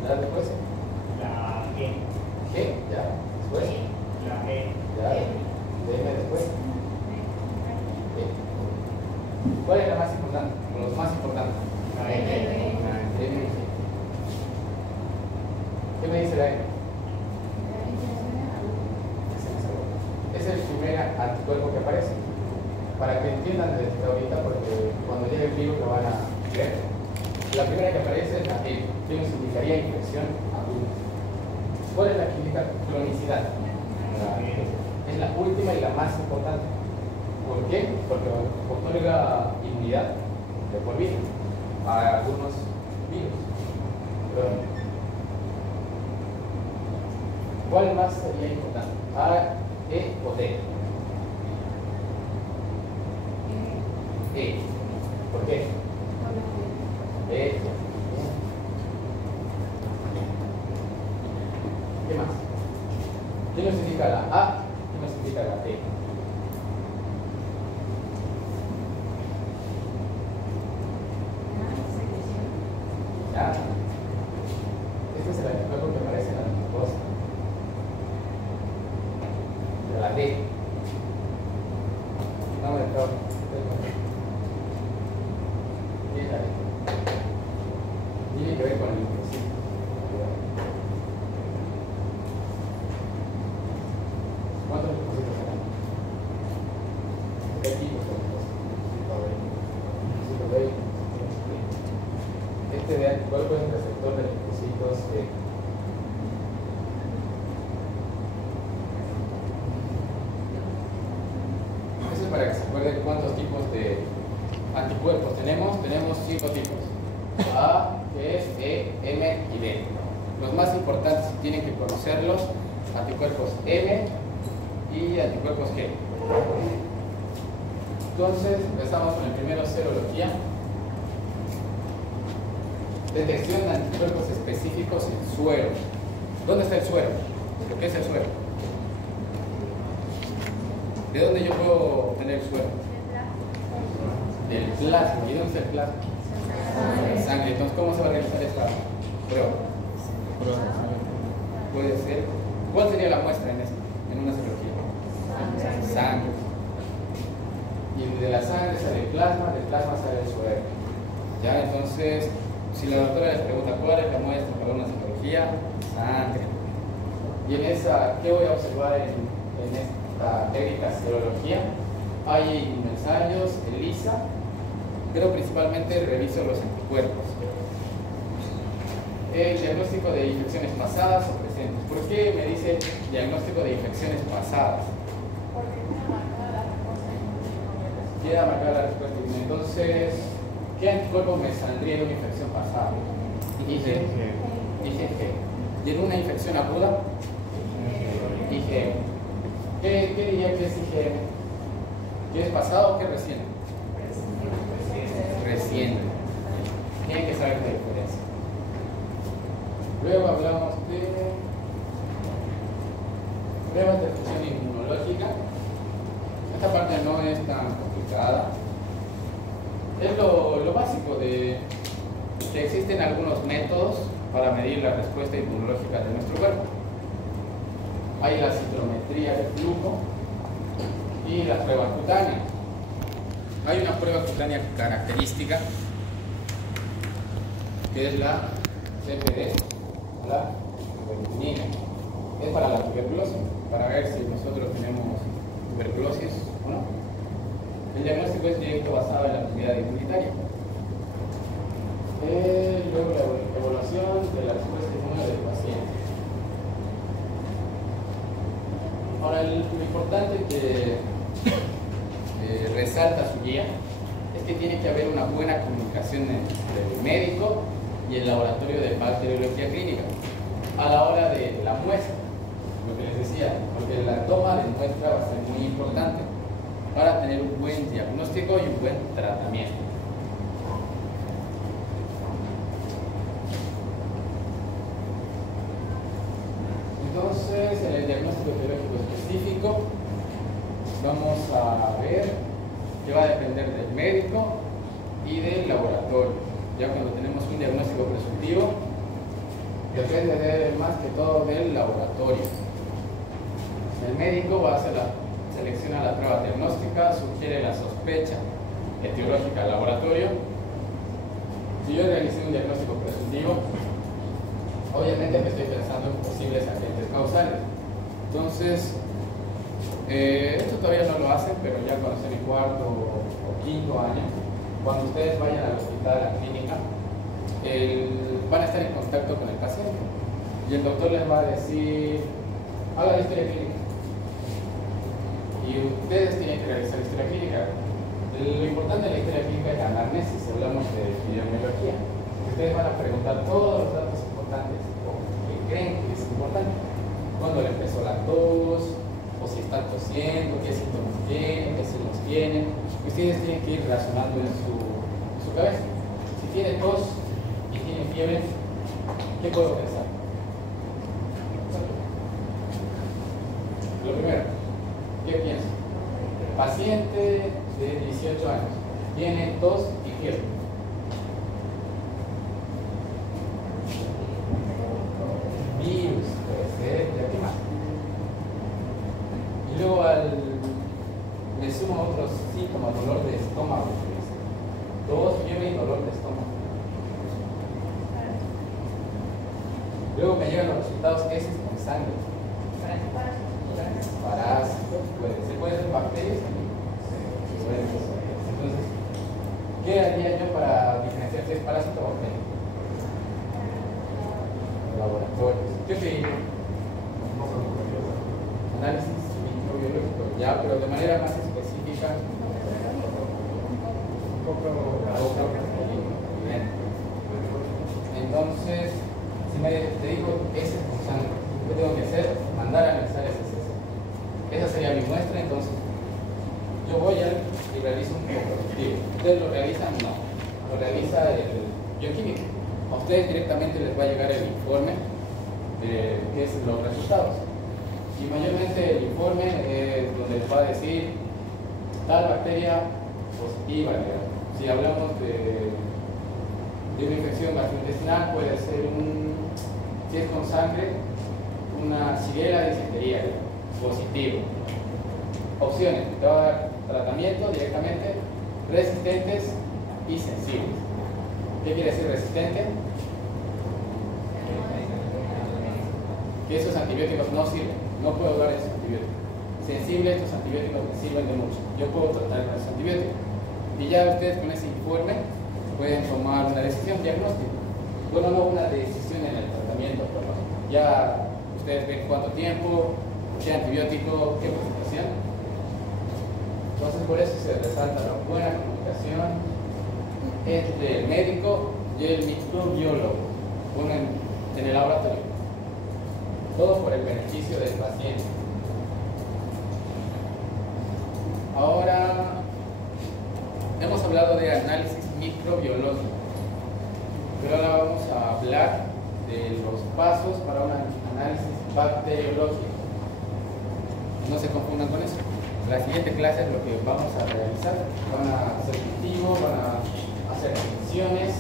La después. G, ya. Después. Ya. DM después. G. ¿Cuál es la más importante? O los más importantes. ¿Qué me dice la M? Es el primer anticuerpo que aparece. Para que entiendan desde ahorita, porque cuando llegue el virus lo van a ver. La primera que aparece es la E, que nos indicaría infección aguda. ¿Cuál es la que indica cronicidad? Es la última y la más importante. ¿Por qué? Porque otorga inmunidad de por vida a algunos virus. ¿Cuál más sería importante? A, E o D. E. ¿Por qué? E. ¿Qué más? ¿Qué nos indica la A? ¿Qué nos indica la T? Ya. Este es el anticuerpo que aparece en la mucosa. De la D. No, de todo. ¿Qué es la D? Tiene que ver con el linfocito. ¿Cuántos linfocitos serán? ¿Qué tipos son los linfocitos B? Este de anticuerpo es el receptor de linfocitos E. Eso es para que se acuerden cuántos tipos de anticuerpos tenemos. Tenemos 5 tipos. A, que es E, M y D. Los más importantes, tienen que conocerlos: anticuerpos M y anticuerpos G. Entonces, empezamos con el primero, serología. Detección de anticuerpos específicos en suero. ¿Dónde está el suero? ¿Qué es el suero? ¿De dónde yo puedo obtener el suero? Del plasma. ¿Y dónde está el plasma? Sangre. Entonces, ¿cómo se va a realizar esta prueba? Puede ser. ¿Cuál sería la muestra en una serología? Sangre. Y de la sangre sale el plasma, del plasma sale el suero. Ya, entonces, si la doctora les pregunta cuál es la muestra para una serología, sangre. Y en esa, ¿qué voy a observar en esta técnica serología? Hay ensayos, ELISA, pero principalmente reviso los anticuerpos. El diagnóstico de infecciones pasadas o presentes. ¿Por qué me dice diagnóstico de infecciones pasadas? Queda marcada la respuesta. Entonces, ¿qué anticuerpo me saldría de una infección pasada? IgG. ¿Y en una infección aguda? IgM. ¿Qué diría que es IgM? ¿Qué es pasado o qué es reciente? Reciente. Tienen que saber la diferencia. Luego hablamos de pruebas de función inmunológica. Esta parte no es tan complicada. Es lo básico de que existen algunos métodos para medir la respuesta inmunológica de nuestro cuerpo. Hay la citometría de flujo y la prueba cutánea. Hay una prueba cutánea característica que es la CPD, la tuberculina. Es para la tuberculosis, para ver si nosotros tenemos tuberculosis o no. El diagnóstico es directo basado en la actividad identitaria. Luego la evaluación de la respuesta inmune del paciente. Ahora, lo importante que resalta su guía es que tiene que haber una buena comunicación entre el médico y el laboratorio de bacteriología clínica a la hora de la muestra, lo que les decía, porque la toma de muestra va a ser muy importante para tener un buen diagnóstico y un buen tratamiento. Entonces, en el diagnóstico biológico específico, vamos a ver que va a depender del médico y del laboratorio. Ya cuando tenemos un diagnóstico presuntivo, depende más que todo del laboratorio. El médico va a hacer selecciona la prueba diagnóstica, sugiere la sospecha etiológica al laboratorio. Si yo realicé un diagnóstico presuntivo, obviamente me estoy pensando en posibles agentes causales. Entonces, esto todavía no lo hacen, pero ya cuando estén en cuarto o quinto año, cuando ustedes vayan al hospital, a la clínica, van a estar en contacto con el paciente y el doctor les va a decir, haga la historia clínica. Y ustedes tienen que realizar la historia clínica. Lo importante de la historia clínica es la anamnesis, si hablamos de epidemiología. Ustedes van a preguntar todos los datos importantes o que creen que es importante. Cuándo le empezó la tos, o si están tosiendo, qué síntomas tienen, qué signos tienen. Ustedes tienen que ir razonando en su cabeza. Si tiene tos y tiene fiebre, ¿qué puedo pensar? Lo primero, ¿qué pienso? Paciente de 18 años, tiene tos y fiebre. Virus, puede ser, ¿ya qué más? Y luego le sumo otros síntomas, dolor de estómago, tos, fiebre y dolor de estómago. Luego me llegan los resultados heces con sangre. Parásitos, puede ser bacterias también. Entonces, ¿qué haría yo para diferenciar si es parásito o bacteria? Laboratorios. ¿Qué pediría? Análisis microbiológico, ya, pero de manera más específica. Bien. Entonces, si te digo heces con sangre, ¿qué tengo que hacer? Mandar a analizar esas heces. Esa sería mi muestra, entonces yo voy y realizo un coproductivo. ¿Ustedes lo realizan? No. Lo realiza el bioquímico. A ustedes directamente les va a llegar el informe de qué es los resultados. Y mayormente el informe es donde les va a decir tal bacteria positiva. Si hablamos de una infección gastrointestinal, puede ser si es con sangre, una Shigella disentería positivo. Opciones, te va a dar tratamiento directamente, resistentes y sensibles. ¿Qué quiere decir resistente? Que esos antibióticos no sirven, no puedo dar esos antibióticos. Sensible, estos antibióticos me sirven de mucho, yo puedo tratar con esos antibióticos. Y ya ustedes con ese informe pueden tomar una decisión diagnóstica. Bueno, no una decisión en el tratamiento, pero ya ustedes ven cuánto tiempo, qué antibiótico, qué presentación. Entonces por eso se resalta la buena comunicación entre el médico y el microbiólogo, uno en el laboratorio. Todo por el beneficio del paciente. Ahora hemos hablado de análisis microbiológico, pero ahora vamos a hablar de los pasos para un análisis bacteriológico. No se confundan con eso. La siguiente clase es lo que vamos a realizar. Van a hacer cultivos, van a hacer mediciones.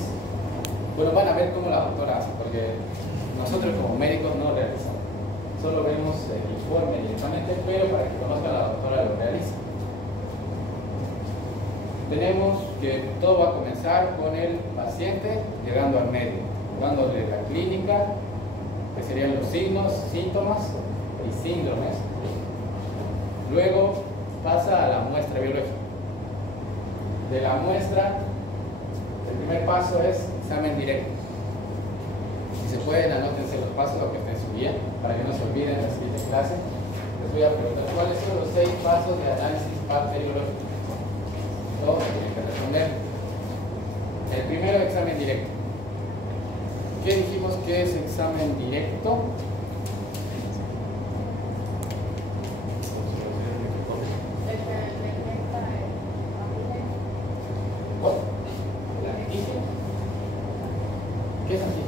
Bueno, van a ver cómo la doctora hace, porque nosotros como médicos no realizamos. Solo vemos el informe directamente, pero para que conozca la doctora lo realiza. Tenemos que todo va a comenzar con el paciente llegando al médico, dándole la clínica, que serían los signos, síntomas y síndromes. Luego pasa a la muestra biológica. de la muestra, el primer paso es examen directo. Si se pueden, anótense los pasos, lo que está en su guía, para que no se olviden en la siguiente clase. Les voy a preguntar cuáles son los 6 pasos de análisis bacteriológico. Todos me tienen que responder. El primero, examen directo. ¿Qué dijimos que es examen directo? ¿Qué es antígeno?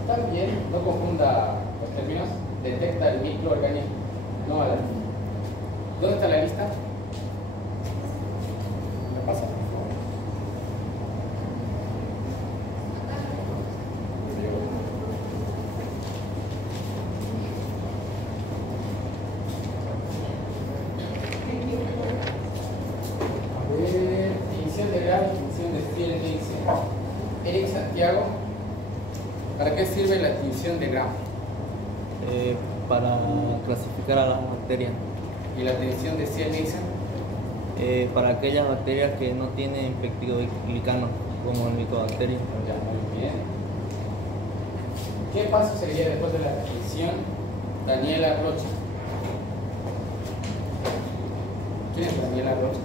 Está bien, no confunda los términos. Detecta el microorganismo, no a la lista. ¿Dónde está la lista? ¿Me pasa? A ver, tinción de Gram y tinción de Stieltjes. Eric Santiago, ¿para qué sirve la tinción de Gram? Para clasificar a las bacterias. ¿Y la tinción de Stieltjes? Para aquellas bacterias que no tienen peptidoglicano, como el micobacterium. Ya, muy bien. ¿Qué paso sería después de la tinción? Daniela Rocha. ¿Quién es Daniela Rocha?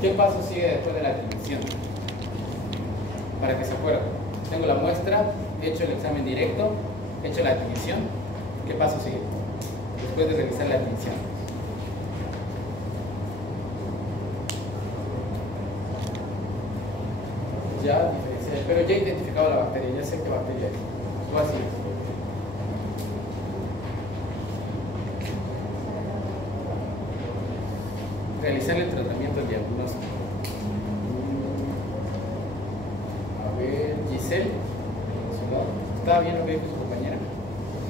¿Qué paso sigue después de la tinción? Para que se acuerden. Tengo la muestra, he hecho el examen directo, he hecho la tinción. ¿Qué paso sigue? Después de realizar la tinción. Ya diferencié, pero ya he identificado la bacteria, ya sé qué bacteria es. Tú así. Realizar el tratamiento del diagnóstico. A ver, Giselle. ¿Estaba bien lo que dijo su compañera?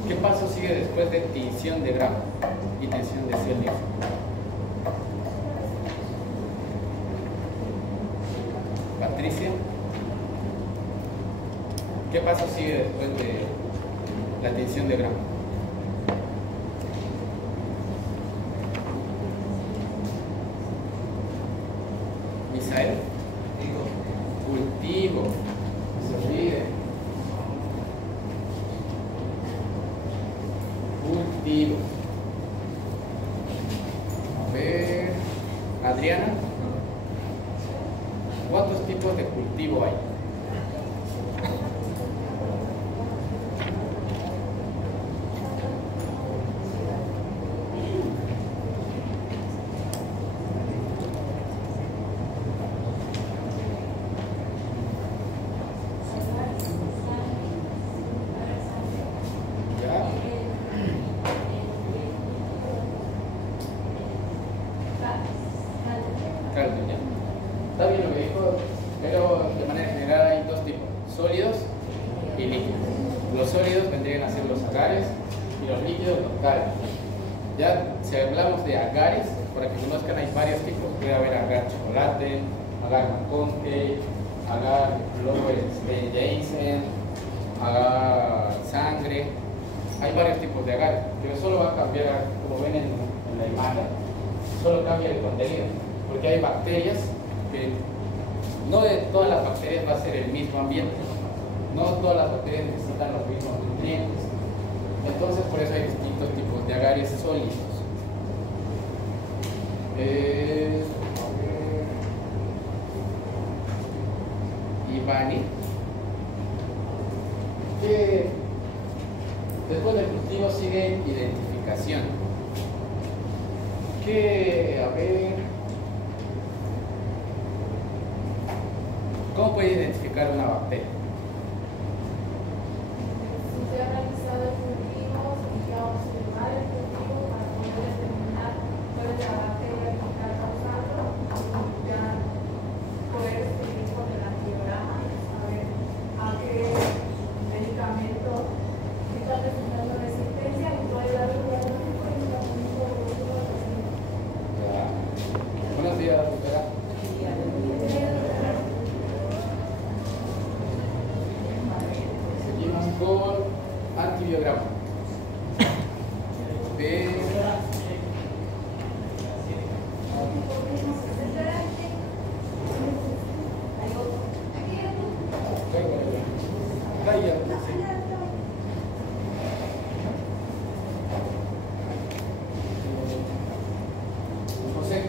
¿Qué paso sigue después de tinción de Gram y tinción de Stieltjes? Patricia. ¿Qué paso sigue después de la tinción de Gram? Misael. Cultivo. No se olvide. Cultivo. A ver. Adriana. ¿Cuántos tipos de cultivo hay? Está bien lo que dijo, pero de manera general hay 2 tipos, sólidos y líquidos. Los sólidos vendrían a ser los agares y los líquidos los cálidos. Ya si hablamos de agares, para que conozcan hay varios tipos, puede haber agar chocolate, agar McConkey, agar Lower-Jason, agar sangre. Hay varios tipos de agares, pero solo va a cambiar, como ven en la imagen, solo cambia el contenido, porque hay bacterias que no de todas las bacterias va a ser el mismo ambiente, no todas las bacterias necesitan los mismos nutrientes, entonces por eso hay distintos tipos de agares sólidos. Ivani, que después del cultivo sigue identificación. A ver, ¿cómo puede identificar una bacteria? Si se ha realizado el cultivo, se ha observado el cultivo para poder determinar cuál es la bacteria que está causando, ya poder escribir con el antigrama, saber a qué medicamento está presentando resistencia y puede dar un diagnóstico y un tratamiento evolutivo al paciente. Buenos días, doctora.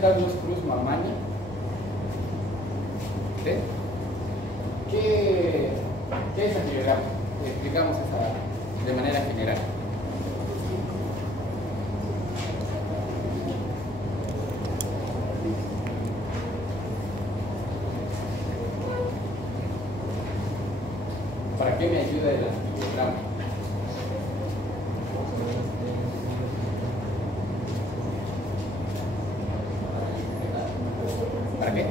Carlos Cruz Mamaña. ¿Sí? ¿Qué es antibiograma? Explicamos esa de manera general. ¿Para qué me ayuda el antibiograma? ¿Para qué?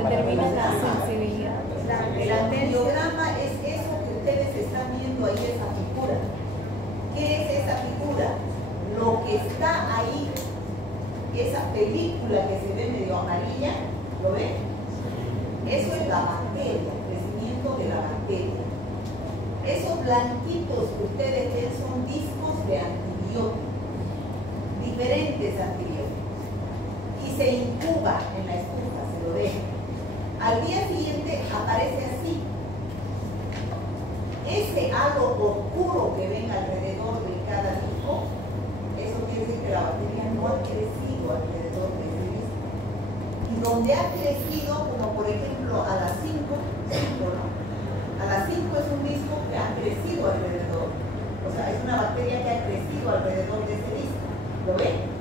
Determina la sensibilidad. El antibiograma es eso que ustedes están viendo ahí, esa figura. ¿Qué es esa figura? Lo que está ahí, esa película que se ve medio amarilla, ¿lo ven? Eso es la bacteria, el crecimiento de la bacteria. Esos blanquitos que ustedes ven son discos de antibióticos, diferentes antibióticos, y se incuba en la estufa, se lo dejan. Al día siguiente aparece así. Ese halo oscuro que ven alrededor de cada disco, eso quiere decir que la bacteria no ha crecido alrededor de ese disco. Y donde ha crecido, como por ejemplo a las 5, ¿no? A las 5 es un disco que ha crecido alrededor. O sea, es una bacteria que ha crecido alrededor de ese disco. ¿Lo ven?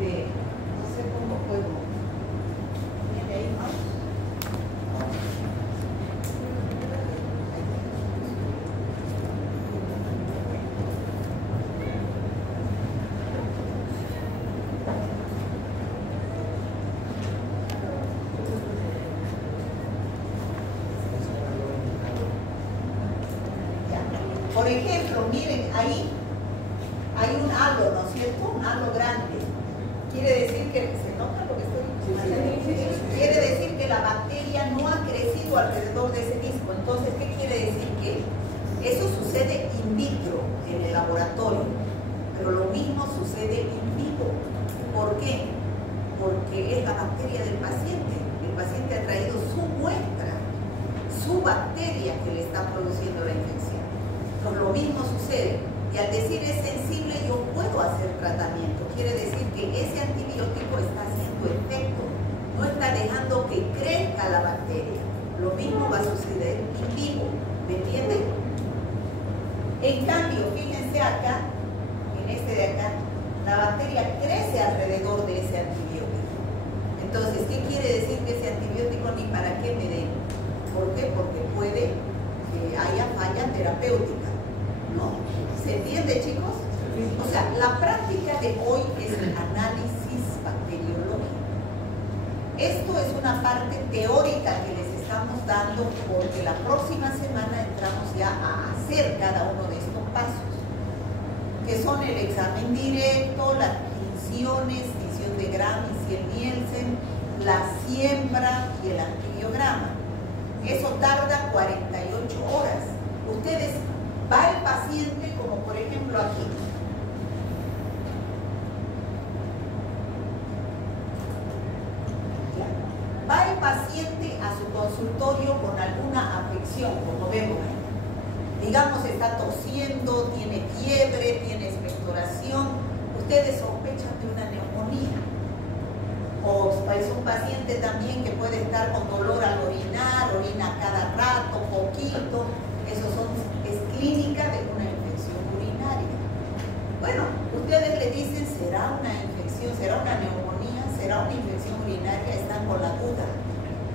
No sé cómo puedo. ¿Viene ahí, no? Por ejemplo, miren, ahí hay un halo, ¿no es cierto? Un halo grande. Quiere decir que, ¿se nota lo que estoy diciendo? Quiere decir que la bacteria no ha crecido alrededor de ese disco. Entonces, ¿qué quiere decir? Que eso sucede in vitro, en el laboratorio, pero lo mismo sucede in vivo. ¿Por qué? Porque es la bacteria del paciente. El paciente ha traído su muestra, su bacteria que le está produciendo la infección. Pues lo mismo sucede. Y al decir es sensible, yo puedo hacer tratamiento. Quiere decir que ese antibiótico está haciendo efecto. No está dejando que crezca la bacteria. Lo mismo va a suceder en vivo. ¿Me entienden? En cambio, fíjense acá, en este de acá, la bacteria crece alrededor de ese antibiótico. Entonces, ¿qué quiere decir que ese antibiótico ni para qué me den? ¿Por qué? Porque puede que haya falla terapéutica. ¿No? ¿Se entiende, chicos? O sea, la práctica de hoy es el análisis bacteriológico. Esto es una parte teórica que les estamos dando porque la próxima semana entramos ya a hacer cada uno de estos pasos, que son el examen directo, las tinciones, tinción de Gram y Ciel-Nielsen, la siembra y el antibiograma. Eso tarda 48 horas. Ustedes, va el paciente, como por ejemplo aquí. Va el paciente a su consultorio con alguna afección, como vemos ahí. Digamos, está tosiendo, tiene fiebre, tiene expectoración. Ustedes sospechan de una neumonía. O es un paciente también que puede estar con dolor al orinar, orina cada rato, poquito. Eso es clínica de una infección urinaria. Bueno, ustedes le dicen, ¿será una infección? ¿Será una neumonía? ¿Será una infección urinaria? Están con la duda.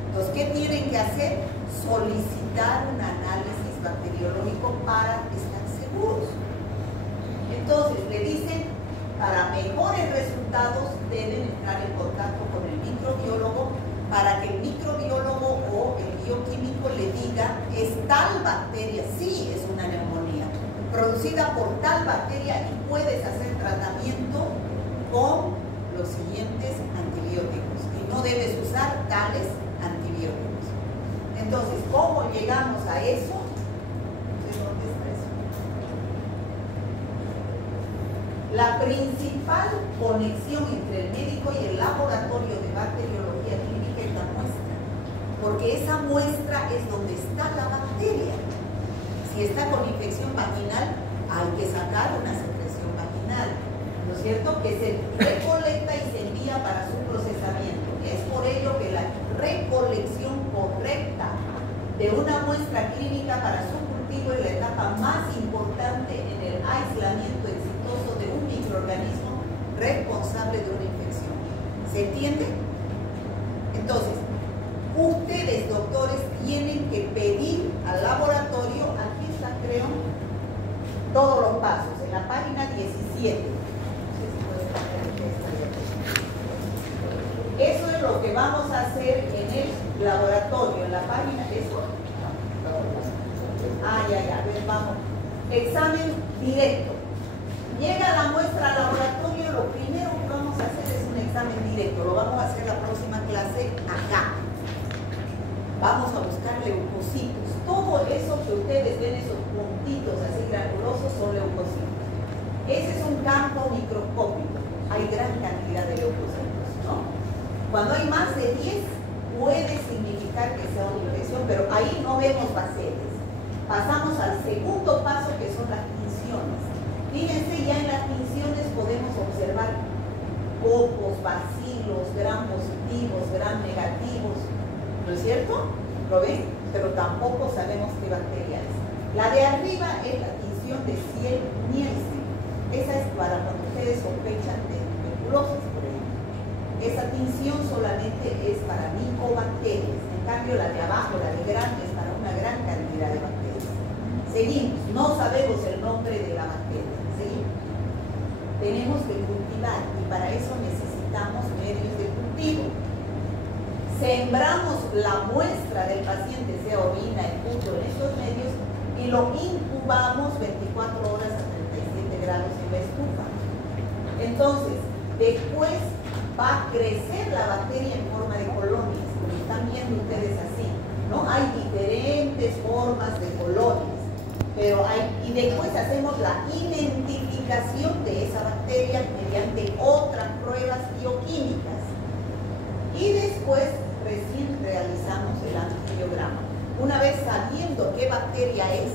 Entonces, ¿qué tienen que hacer? Solicitar un análisis bacteriológico para estar seguros. Entonces, le dicen, para mejores resultados deben entrar en contacto con el microbiólogo para que el microbiólogo o el bioquímico le diga, es tal bacteria, sí es una neumonía, producida por tal bacteria y puedes hacer tratamiento con los siguientes antibióticos y no debes usar tales antibióticos. Entonces, ¿cómo llegamos a eso? No sé dónde está eso. La principal conexión entre el médico y el laboratorio de bacteriología clínica es la muestra, porque esa muestra es donde está la bacteria. Si está con infección vaginal, hay que sacar una secreción vaginal, ¿no es cierto? Que se recolecta y se envía para su procesamiento. Es por ello que la recolección correcta de una muestra clínica para su cultivo es la etapa más importante en el aislamiento exitoso de un microorganismo responsable de una infección. ¿Se entiende? Entonces, ustedes, doctores, tienen que pedir al laboratorio, aquí está, creo, todos los pasos, en la página 17. Eso es lo que vamos a hacer en el laboratorio, en la página, ¿eso? Ya, a ver, vamos. Examen directo. Llega la muestra al laboratorio, lo primero que vamos a hacer es un examen directo. Lo vamos a hacer la próxima clase acá. Vamos a buscar leucocitos. Todo eso que ustedes ven, esos puntitos así granulosos, son leucocitos. Ese es un campo microscópico. Hay gran cantidad de leucocitos, ¿no? Cuando hay más de 10, puede significar que sea una infección, pero ahí no vemos baceles. Pasamos al segundo paso, que son las tinciones. Fíjense, ya en las tinciones podemos observar cocos, bacilos, gram positivos, gram negativos, ¿no es cierto? ¿Lo ven? Pero tampoco sabemos qué bacteria es. La de arriba es la tinción de Ciel-Nielsen. Esa es para cuando ustedes sospechan de tuberculosis, por ejemplo. Esa tinción solamente es para micobacterias. En cambio, la de abajo, la de grande, es para una gran cantidad de bacterias. Seguimos. No sabemos el nombre de la bacteria. Seguimos. Tenemos que cultivar y para eso necesitamos medios de cultivo. Sembramos la muestra del paciente, sea orina, esputo, en estos medios, y lo incubamos 24 horas a 37 grados en la estufa. Entonces, después va a crecer la bacteria en forma de colonias, como están viendo ustedes así, ¿no? Hay diferentes formas de colonias, pero y después hacemos la identificación de esa bacteria mediante otras pruebas bioquímicas. Y después recién realizamos el antibiograma. Una vez sabiendo qué bacteria es,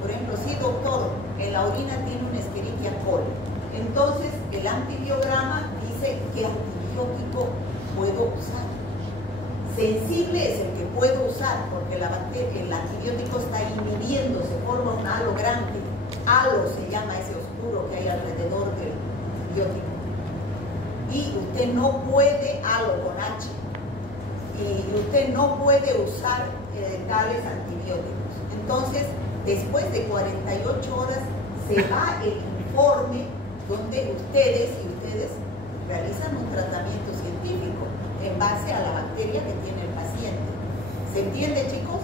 por ejemplo, si doctor, en la orina tiene un Escherichia coli, entonces el antibiograma dice qué antibiótico puedo usar. Sensible es el que puedo usar, porque la bacteria, el antibiótico está inhibiendo, se forma un halo grande. Halo se llama ese oscuro que hay alrededor del antibiótico. Y usted no puede, halo con H, y usted no puede usar tales antibióticos. Entonces, después de 48 horas se va el informe donde ustedes realizan un tratamiento científico en base a la bacteria que tiene el paciente. ¿Se entiende, chicos?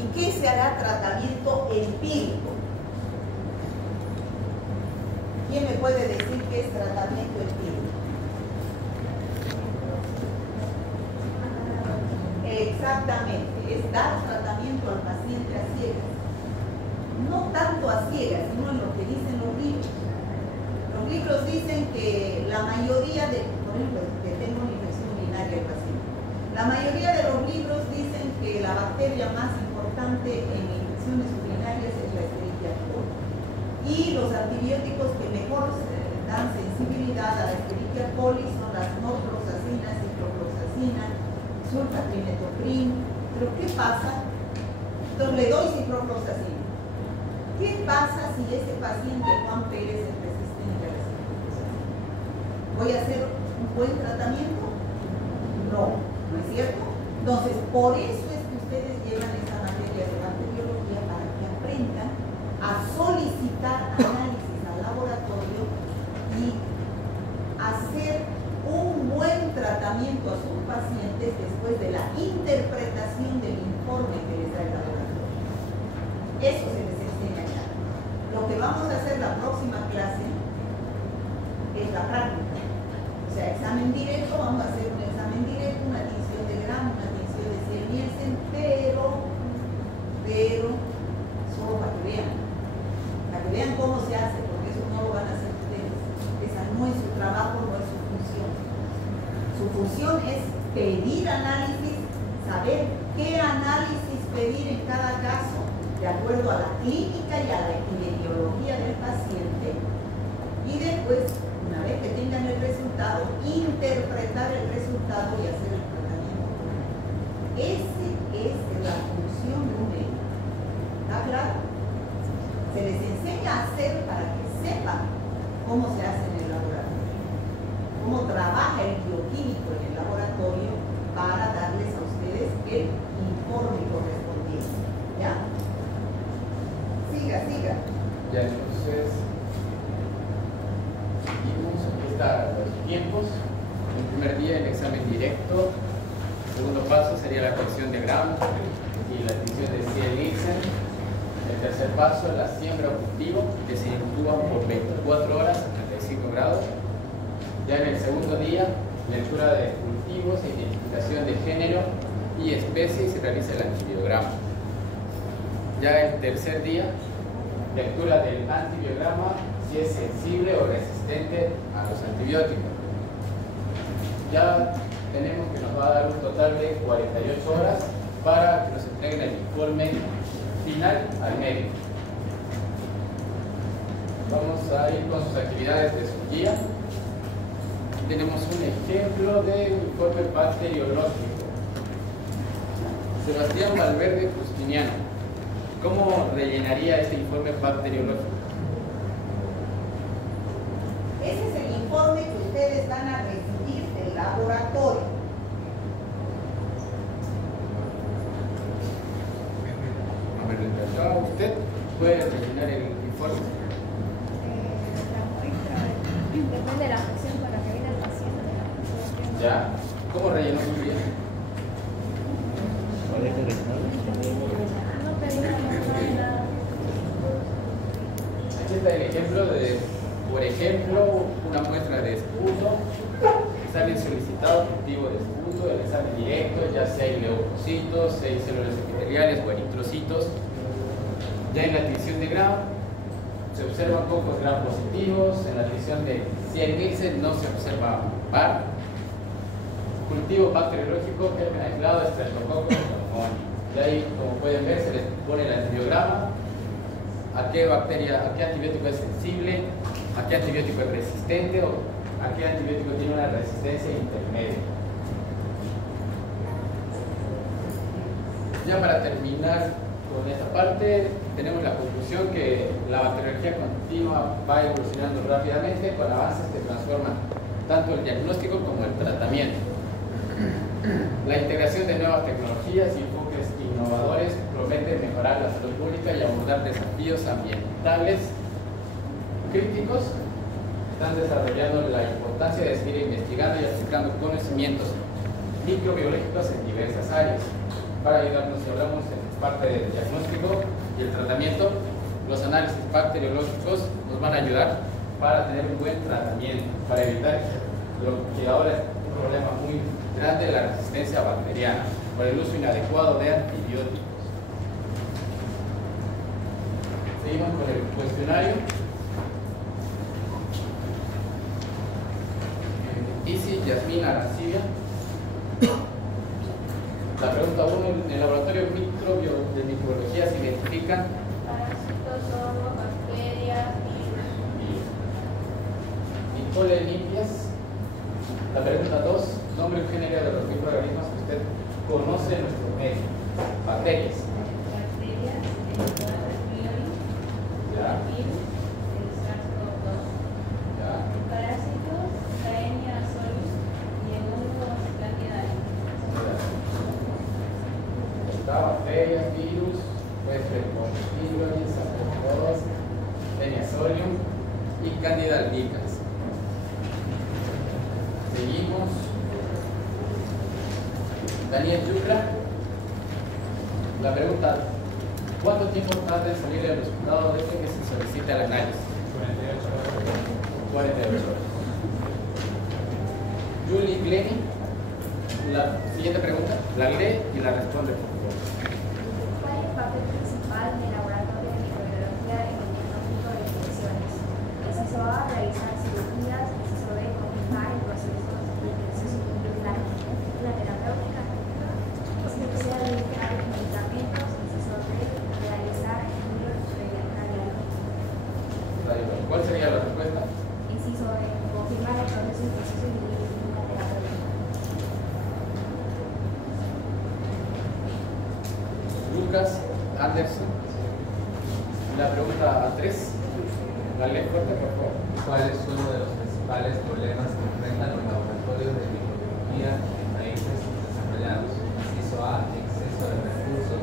¿Y qué se hará tratamiento empírico? ¿Quién me puede decir qué es tratamiento empírico? Exactamente, es dar tratamiento al paciente a ciegas. No tanto a ciegas, sino en lo que dicen los libros. Los libros dicen que la mayoría de, por ejemplo, que tengo una infección urinaria el paciente, la mayoría de los libros dicen que la bacteria más importante en infecciones urinarias es la Escherichia coli. Y los antibióticos que mejor dan sensibilidad a la Escherichia coli son las norfloxacina, ciprofloxacina, sulfatrimetoprim. Pero ¿qué pasa? Entonces le doy ciprofloxacina. ¿Qué pasa si ese paciente, Juan Pérez, es resistente a la ciprofloxacina? ¿Voy a hacer un buen tratamiento? No, ¿no es cierto? Entonces, por eso es que ustedes llevan esa materia de bacteriología para que aprendan a solicitar análisis al laboratorio y hacer un buen tratamiento a sus pacientes después de la interpretación del informe que les da el laboratorio. Eso se les enseña ya. Lo que vamos a hacer la próxima clase es la práctica. O sea, examen directo, vamos a hacer un examen directo, una tinción de Gram, una tinción de Ciel-Nielsen, pero solo para que vean cómo se hace, porque eso no lo van a hacer ustedes. Esa no es su trabajo, no es su función. Su función es pedir análisis, saber qué análisis pedir en cada caso, de acuerdo a la clínica y a la epidemiología del paciente, y después, una vez que tengan el resultado, interpretar el resultado y hacer el tratamiento. Esa es la función de un médico. ¿Está claro? Se les enseña a hacer para que sepan cómo se hace en el laboratorio, cómo trabaja el bioquímico en el laboratorio para darles a ustedes el informe correspondiente. ¿Ya? Siga. Ya, entonces, seguimos. Aquí están los tiempos. El primer día, el examen directo. El segundo paso sería la colección de gramos y la adquisición de 100 Nielsen. El tercer paso, la siembra o cultivo, que se incuban por 24 horas a 35 grados. Ya en el segundo día, lectura de cultivos e identificación de género y especie y se realiza el antibiograma. Ya el tercer día, lectura del antibiograma, si es sensible o resistente a los antibióticos. Ya tenemos que nos va a dar un total de 48 horas para que nos entreguen el informe final al médico. Vamos a ir con sus actividades de su guía. Tenemos un ejemplo de informe bacteriológico. Sebastián Valverde Justiniano, ¿cómo rellenaría este informe bacteriológico? Ese es el informe que ustedes van a recibir del laboratorio. A ver, desde acá, ¿usted puede rellenar el informe? La muestra depende de la afección con la que viene el paciente. ¿Ya? ¿Cómo rellenó su guía? ¿Cuál es el rellenado? No pedimos nada. Aquí está el ejemplo de, por ejemplo, una muestra de esputo, examen solicitado, cultivo de esputo, el examen directo, ya sea hay leucocitos, hay células epiteliales o eritrocitos. Ya en la adquisición de gram se observan pocos gram positivos, en la adquisición de 100 Nielsen no se observa par. Cultivo bacteriológico, germen aislado, estreptococcus, pneumoniae. Y ahí, como pueden ver, se les pone el antibiograma, a qué bacteria, a qué antibiótico es sensible, a qué antibiótico es resistente o a qué antibiótico tiene una resistencia intermedia. Ya para terminar con esta parte, tenemos la conclusión que la bacteriología continua va evolucionando rápidamente con avances que transforman tanto el diagnóstico como el tratamiento. La integración de nuevas tecnologías y enfoques innovadores promete mejorar la salud pública y abordar desafíos ambientales críticos. Están desarrollando la importancia de seguir investigando y aplicando conocimientos microbiológicos en diversas áreas. Para ayudarnos, si hablamos en parte del diagnóstico y el tratamiento, los análisis bacteriológicos nos van a ayudar para tener un buen tratamiento, para evitar lo que ahora es un problema muy grande, la resistencia bacteriana, por el uso inadecuado de antibióticos. Seguimos con el cuestionario. Isi Yasmín Arancibia. La pregunta 1, en el laboratorio de microbiología se identifican Parásitos, hongos, bacterias, virus. Nicole limpias. La pregunta 2, nombre y género de los microorganismos que usted conoce en nuestro medio. Bacterias. Bacterias, el Clostridium, Ya, el virus, el SARS-CoV-2. ya. Parásitos, Taenia solus y el hongo Candida albicans. Está bacterias, virus, puede ser Clostridium, SARS-CoV-2, Teniasolium y Candida albicans. Seguimos. Daniel Yucra. La pregunta, ¿cuánto tiempo tarda en salir el resultado de este que se solicita el análisis? 48 horas. Julie Glenny. La siguiente pregunta, la lee y la responde, por favor. ¿Cuál es el papel principal del laboratorio de microbiología en el diagnóstico de infecciones? Si se va a realizar cirugías, si se debe completar el proceso de infección, la terapéutica, si Lucas Anderson. La pregunta 3. Dale fuerte, por favor. ¿Cuál es uno de los principales problemas que enfrentan los laboratorios de microbiología en países desarrollados? Inciso A, exceso de recursos.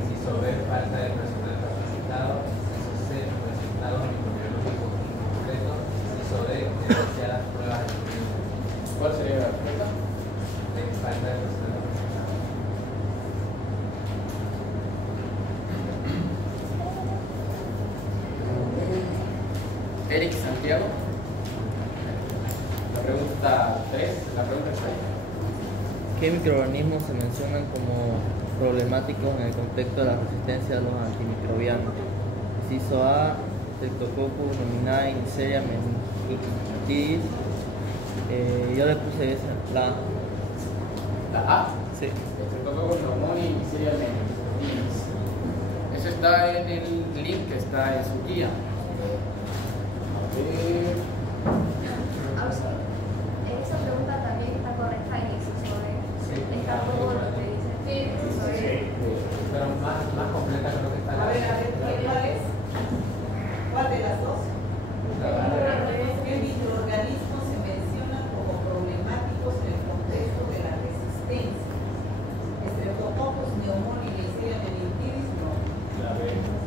Inciso B, falta de personal capacitado. Inciso C, resultados microbiológicos incompletos. Inciso D, demasiadas pruebas de microbiología. ¿Cuál sería la respuesta? Falta de personal capacitado. Eric Santiago. La pregunta 3. La pregunta 6. ¿Qué microorganismos se mencionan como problemáticos en el contexto de la resistencia a los antimicrobianos? Inciso A, Streptococcus nominae, Neisseria meningitidis. Yo le puse esa, la A. La A. Sí. Streptococcus pneumoniae y Neisseria meningitidis. Eso está en el link que está en su guía. Esa pregunta también está correcta en inciso B. Está todo lo que dice. Inciso B. Pero más completa creo que está A ver, ¿cuál es? ¿Cuál de las dos? ¿Qué microorganismos se mencionan como problemáticos en el contexto de la resistencia? Streptococcus pneumoniae y Neisseria meningitidis, no.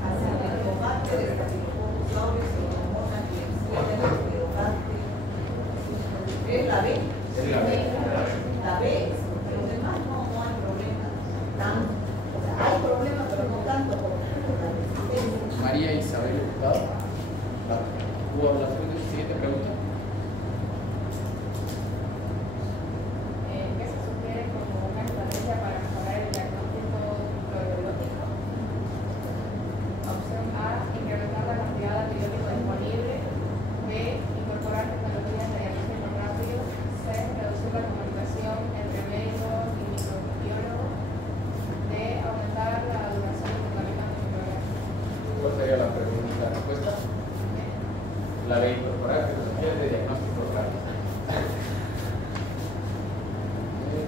Acinetobacter, Staphylococcus aureus, Pseudomonas, Klebsiella, Enterobacter. ¿Es la B? Es la B. La B, pero demás no hay problema tanto. O sea, hay problemas, pero no tanto como la resistencia. María Isabel Hurtado. ¿Hubo la siguiente pregunta? ¿Qué se sugiere como una estrategia para mejorar el diagnóstico microbiológico? Opción A, incrementar la cantidad de antibióticos disponible. B, incorporar tecnologías de diagnóstico rápido. C, reducir la comunicación entre médicos y microbiólogos. D, aumentar la duración del tratamiento antimicrobiano. ¿Cuál sería la pregunta? ¿La respuesta? La B, incorporar tecnologías de diagnóstico rápido.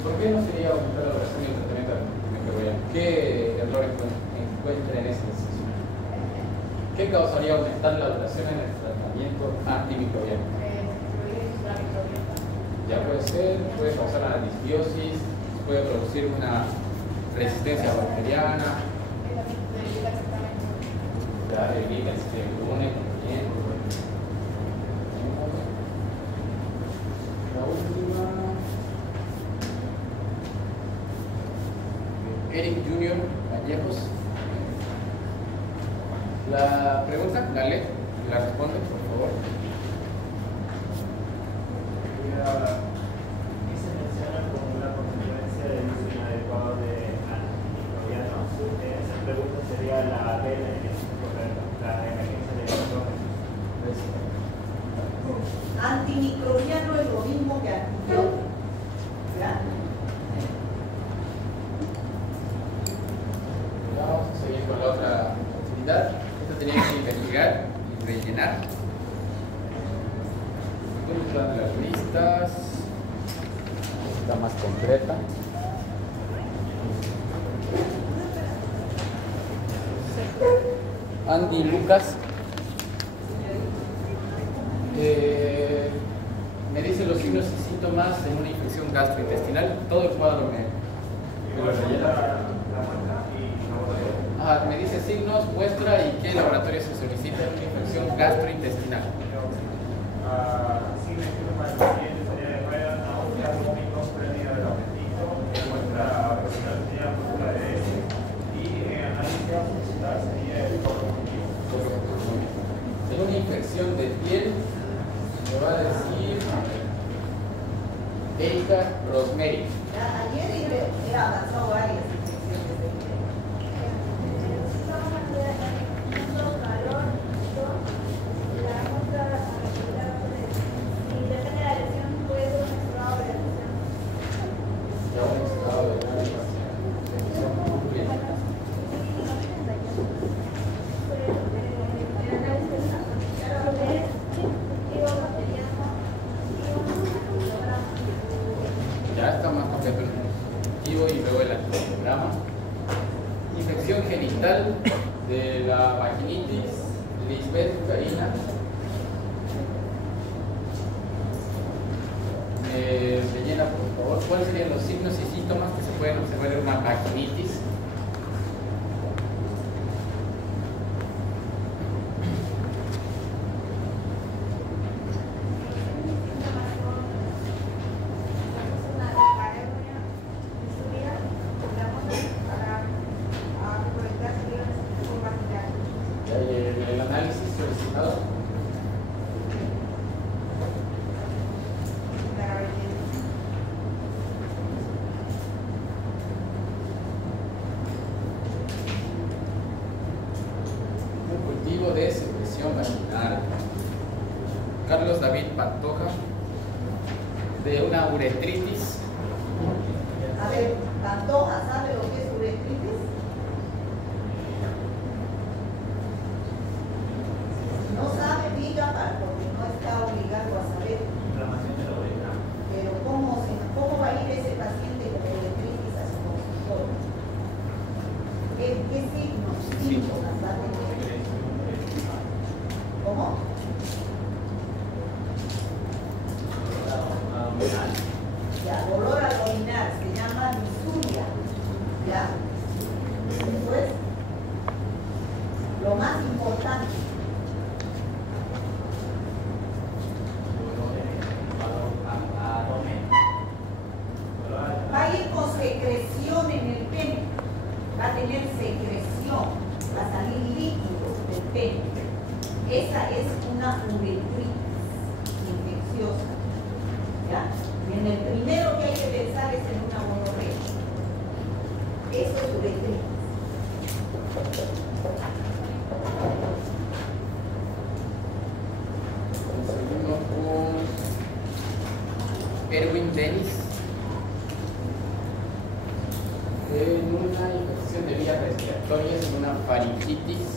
¿Por qué no sería aumentar la duración y el tratamiento antimicrobiano? ¿Qué errores encuentran en ese ejercicio? ¿Qué causaría aumentar la duración en el tratamiento antimicrobiano? Distribuir la microbiota. Ya puede causar una disbiosis, puede producir una resistencia bacteriana, Debilita exactamente. la debilita el sistema inmune también. La última. Eric Junior Vallejos. La pregunta, la lee, la responde, por favor. ¿Qué se menciona como una consecuencia del uso inadecuado de antimicrobianos? Esa pregunta sería la B, la emergencia de patógenos. Antimicrobiano es lo mismo que antibiótico. ¿Verdad? Vamos a seguir con la otra actividad. Esta tenía que investigar y rellenar. ¿Dónde están las listas? Esta está más completa. Andy Lucas me dice los signos y síntomas de una infección gastrointestinal. Todo el cuadro me lo rellena. Me dice signos, muestra y qué laboratorio se solicita en una infección gastrointestinal. Sí, me quiero más bien sería de rueda, náusea, vómitos, pérdida del apetito, muestra personal sería muestra de S y análisis a consultar sería el cognitivo. En una infección de piel, me va a decir Erika Rosemary. Ayer he avanzado varias infecciones de piel. Ya un estado de gran infección bien. Ya está más completo el dispositivo y luego el antigrama. infección genital de la vaginitis, Lisbeth Karina. Rellena, por favor, ¿cuáles serían los signos y síntomas que se pueden observar en una vaginitis? El análisis solicitado. Un cultivo de secreción vaginal. Carlos David Pantoja, de una uretritis. A ver, Pantoja, ¿sabe lo que es uretritis? No sabe, diga, porque no está obligado a saber. Inflamación de la uretra. Pero ¿cómo va a ir ese paciente con uretritis a su consultorio? ¿Qué signos, síntomas va a tener? ¿Cómo? Ya, dolor abdominal, se llama disuria. ¿Ya? Después, lo más importante, va a ir con secreción en el pene, va a tener secreción, va a salir líquido del pene. Esa es una uretritis infecciosa. ¿Ya? Y en el primero que hay que pensar es en una gonorrea. Eso es uretritis. Seguimos con Erwin Dennis, en una infección de vías respiratorias, en una faringitis.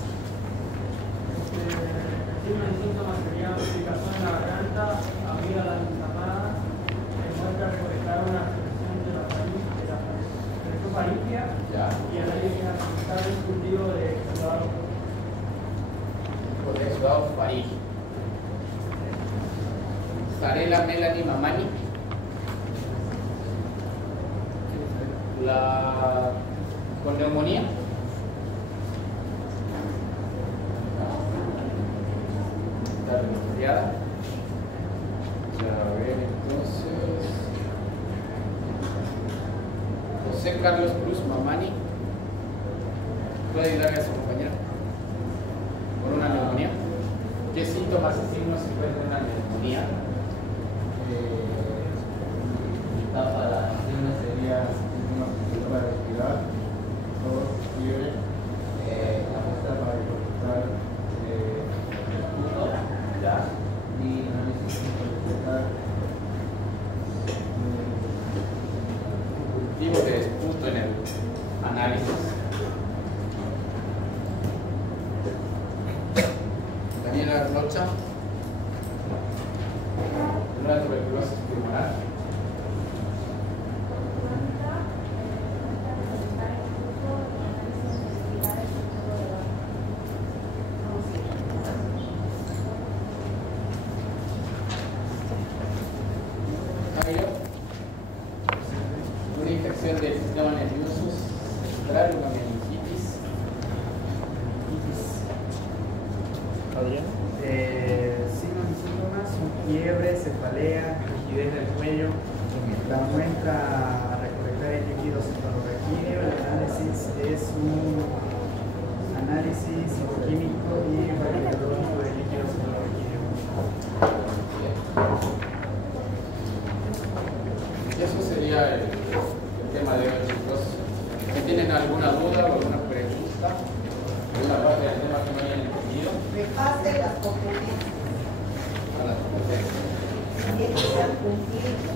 Los síntomas serían irritación en la garganta, amígdalas inflamadas, muestra recolectar una secreción de la faringia Ya. y análisis analizar el cultivo de exudado. Por exudado faríngeo. Sarela Melanie Mamani. Con neumonía. Está resfriada. Ya, a ver, entonces. José Carlos Cruz Mamani. ¿Puede ayudarle a su compañera? Con una neumonía. ¿Qué síntomas y signos se encuentran en una neumonía? Etapa la signo sería una para respirar, tos, fiebre, la muestra para detectar esputo, Ya. y análisis para detectar Cultivo de esputo en el análisis. Daniela Rocha. Una tuberculosis pulmonar. Javier. Una infección del sistema nervioso central, una meningitis. Adrián. Signos y síntomas son fiebre, cefalea, rigidez del cuello. La muestra a recolectar el líquido cefalorraquídeo. El análisis es un análisis químico y radiológico del líquido cefalorraquídeo. Eso sería el tema de hoy, chicos. Si tienen alguna duda o alguna pregunta, alguna parte del tema que no hayan entendido, Repase las competencias. a las competencias. Tiene que ser cumplido.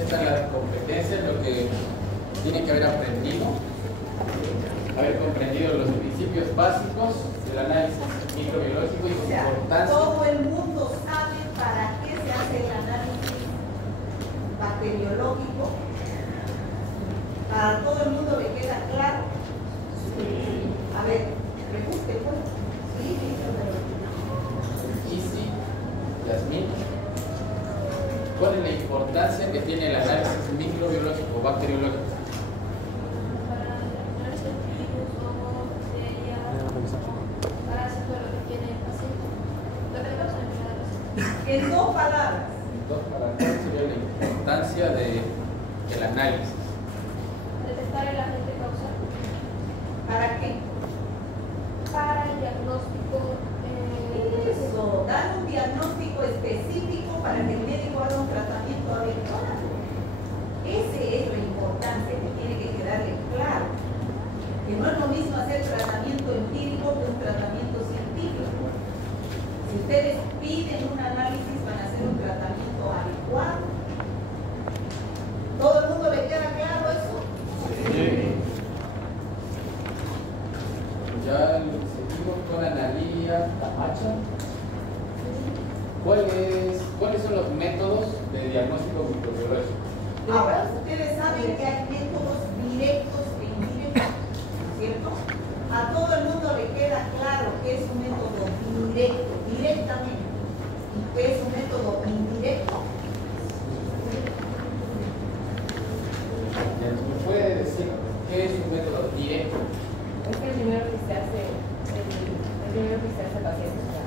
Estas son las competencias, lo que tiene que haber aprendido, haber comprendido los principios básicos del análisis microbiológico y O su sea, importancia. todo el mundo sabe para qué se hace el análisis bacteriológico. ¿A todo el mundo le queda claro? Sí. A ver, pregunte pues. Sí, Isi, Yasmín, ¿cuál es la importancia que tiene el análisis microbiológico o bacteriológico? Para determinar si el virus, hongo, bacteria, parásito, lo que tiene el paciente. Lo que le causa la enfermedad del paciente. En dos palabras. Entonces, ¿cuál sería la importancia del análisis? Detectar el agente causal. ¿Para qué? Para el diagnóstico. Eso, dar un diagnóstico específico para que el médico haga un tratamiento adecuado. Esa es la importancia que tiene que quedarle claro. Que no es lo mismo hacer tratamiento empírico que un tratamiento científico. Si ustedes piden un análisis, van a hacer un tratamiento adecuado. ¿Todo el mundo le queda claro eso? Sí. Ya seguimos con Analía Camacho. ¿Cuáles son los métodos de diagnóstico microbiológico? Ahora, ustedes saben que hay métodos directos e indirectos, ¿cierto? A todo el mundo le queda claro que es un método directo, directamente, y que es un método indirecto. ¿Me puede decir qué es un método directo? Es que el primero que se hace, el primero que se hace al paciente, o sea,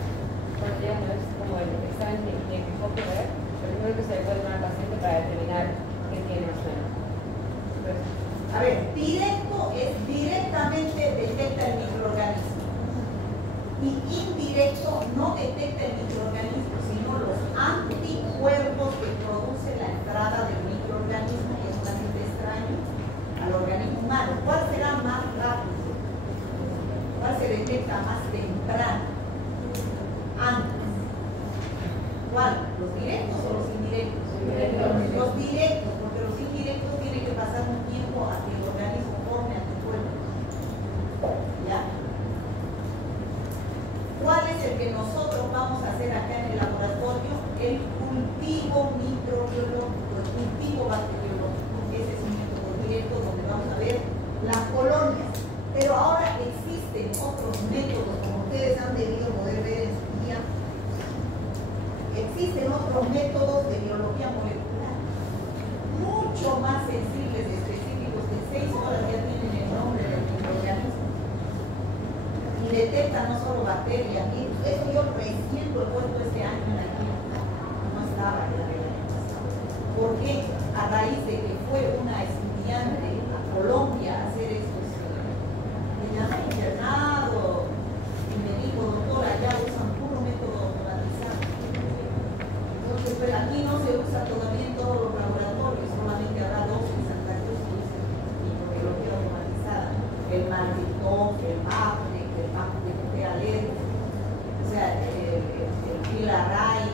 cuando llega no es como el examen de microscopio, ¿verdad? El primero que se le puede dar al paciente para determinar qué tiene más o menos. Entonces, A ver, directo es directamente detecta el microorganismo. Y indirecto no detecta el microorganismo, sino los anticuerpos que produce la entrada del microorganismo, que es bastante extraño, al organismo humano. ¿Cuál será más rápido? ¿Cuál se detecta más temprano? Antes. ¿Cuál? ¿Los directos o los indirectos? Los directos, porque los indirectos tienen que pasar un tiempo a que el organismo forme anticuerpos. ¿Ya? ¿Cuál es el que nosotros vamos a hacer acá en el laboratorio? El cultivo microbiológico, el cultivo bacteriológico. Ese es un método directo donde vamos a ver las colonias. Pero ahora existen otros métodos, como ustedes han debido poder ver en su día. Existen otros métodos de biología molecular, mucho más sensibles y específicos, que en 6 horas ya tienen el nombre del microorganismo. Y detectan no solo bacterias, virus. Eso yo recién lo he puesto este año en la clínica. No estaba en la revelación. ¿Por qué? A raíz de que fue una estudiante a Colombia a hacer estos. Me llamó internado y me dijo, doctora, ya usan puro método automatizado. Entonces, pues aquí no se usa todavía en todos los laboratorios, solamente habrá 2 en Santa Cruz que usan microbiología automatizada. El Maltitón, el MAPRE, el MAPRE de Alerta, o sea, el Pilaray,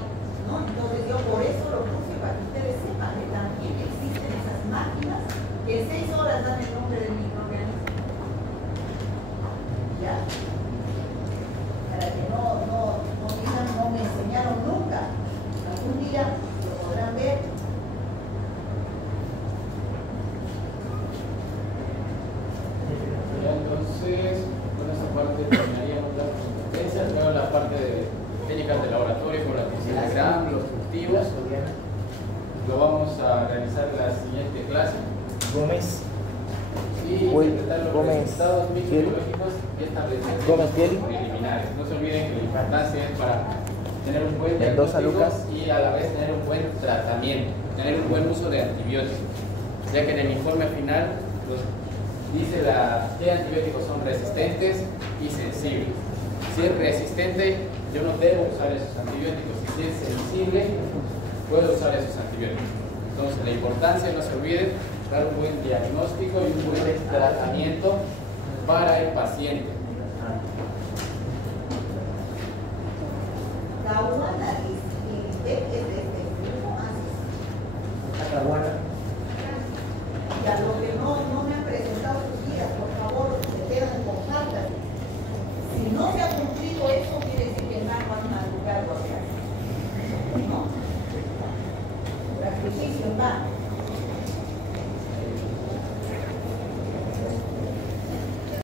¿no? Entonces yo por eso lo puse para que ustedes sepan que también existen esas máquinas que en 6 horas dan el nombre del microorganismo. ¿Ya? Para que no digan, no me enseñaron nunca. Algún día lo podrán ver. Ya, entonces, con esa parte terminaríamos las competencias. Luego la parte de técnicas de laboratorio con la TCG, los cultivos. Lo vamos a realizar en la siguiente clase. Gómez. Y interpretar los resultados microbiológicos y establecer Gómez Pieri. preliminares. No se olviden que la importancia es para tener un buen Mendoza diagnóstico Lucas. y a la vez tener un buen tratamiento, tener un buen uso de antibióticos, ya que en el informe final dice qué antibióticos son resistentes y sensibles. Si es resistente, yo no debo usar esos antibióticos. Si es sensible, puedo usar esos antibióticos. Entonces, la importancia, no se olviden, dar un buen diagnóstico y un buen tratamiento para el paciente. Caguana y es de y a los que no me han presentado sus guías, por favor, se quedan con faltas. Si no se ha cumplido eso, quiere decir que no van a lugar. No. Sacrificio en vano.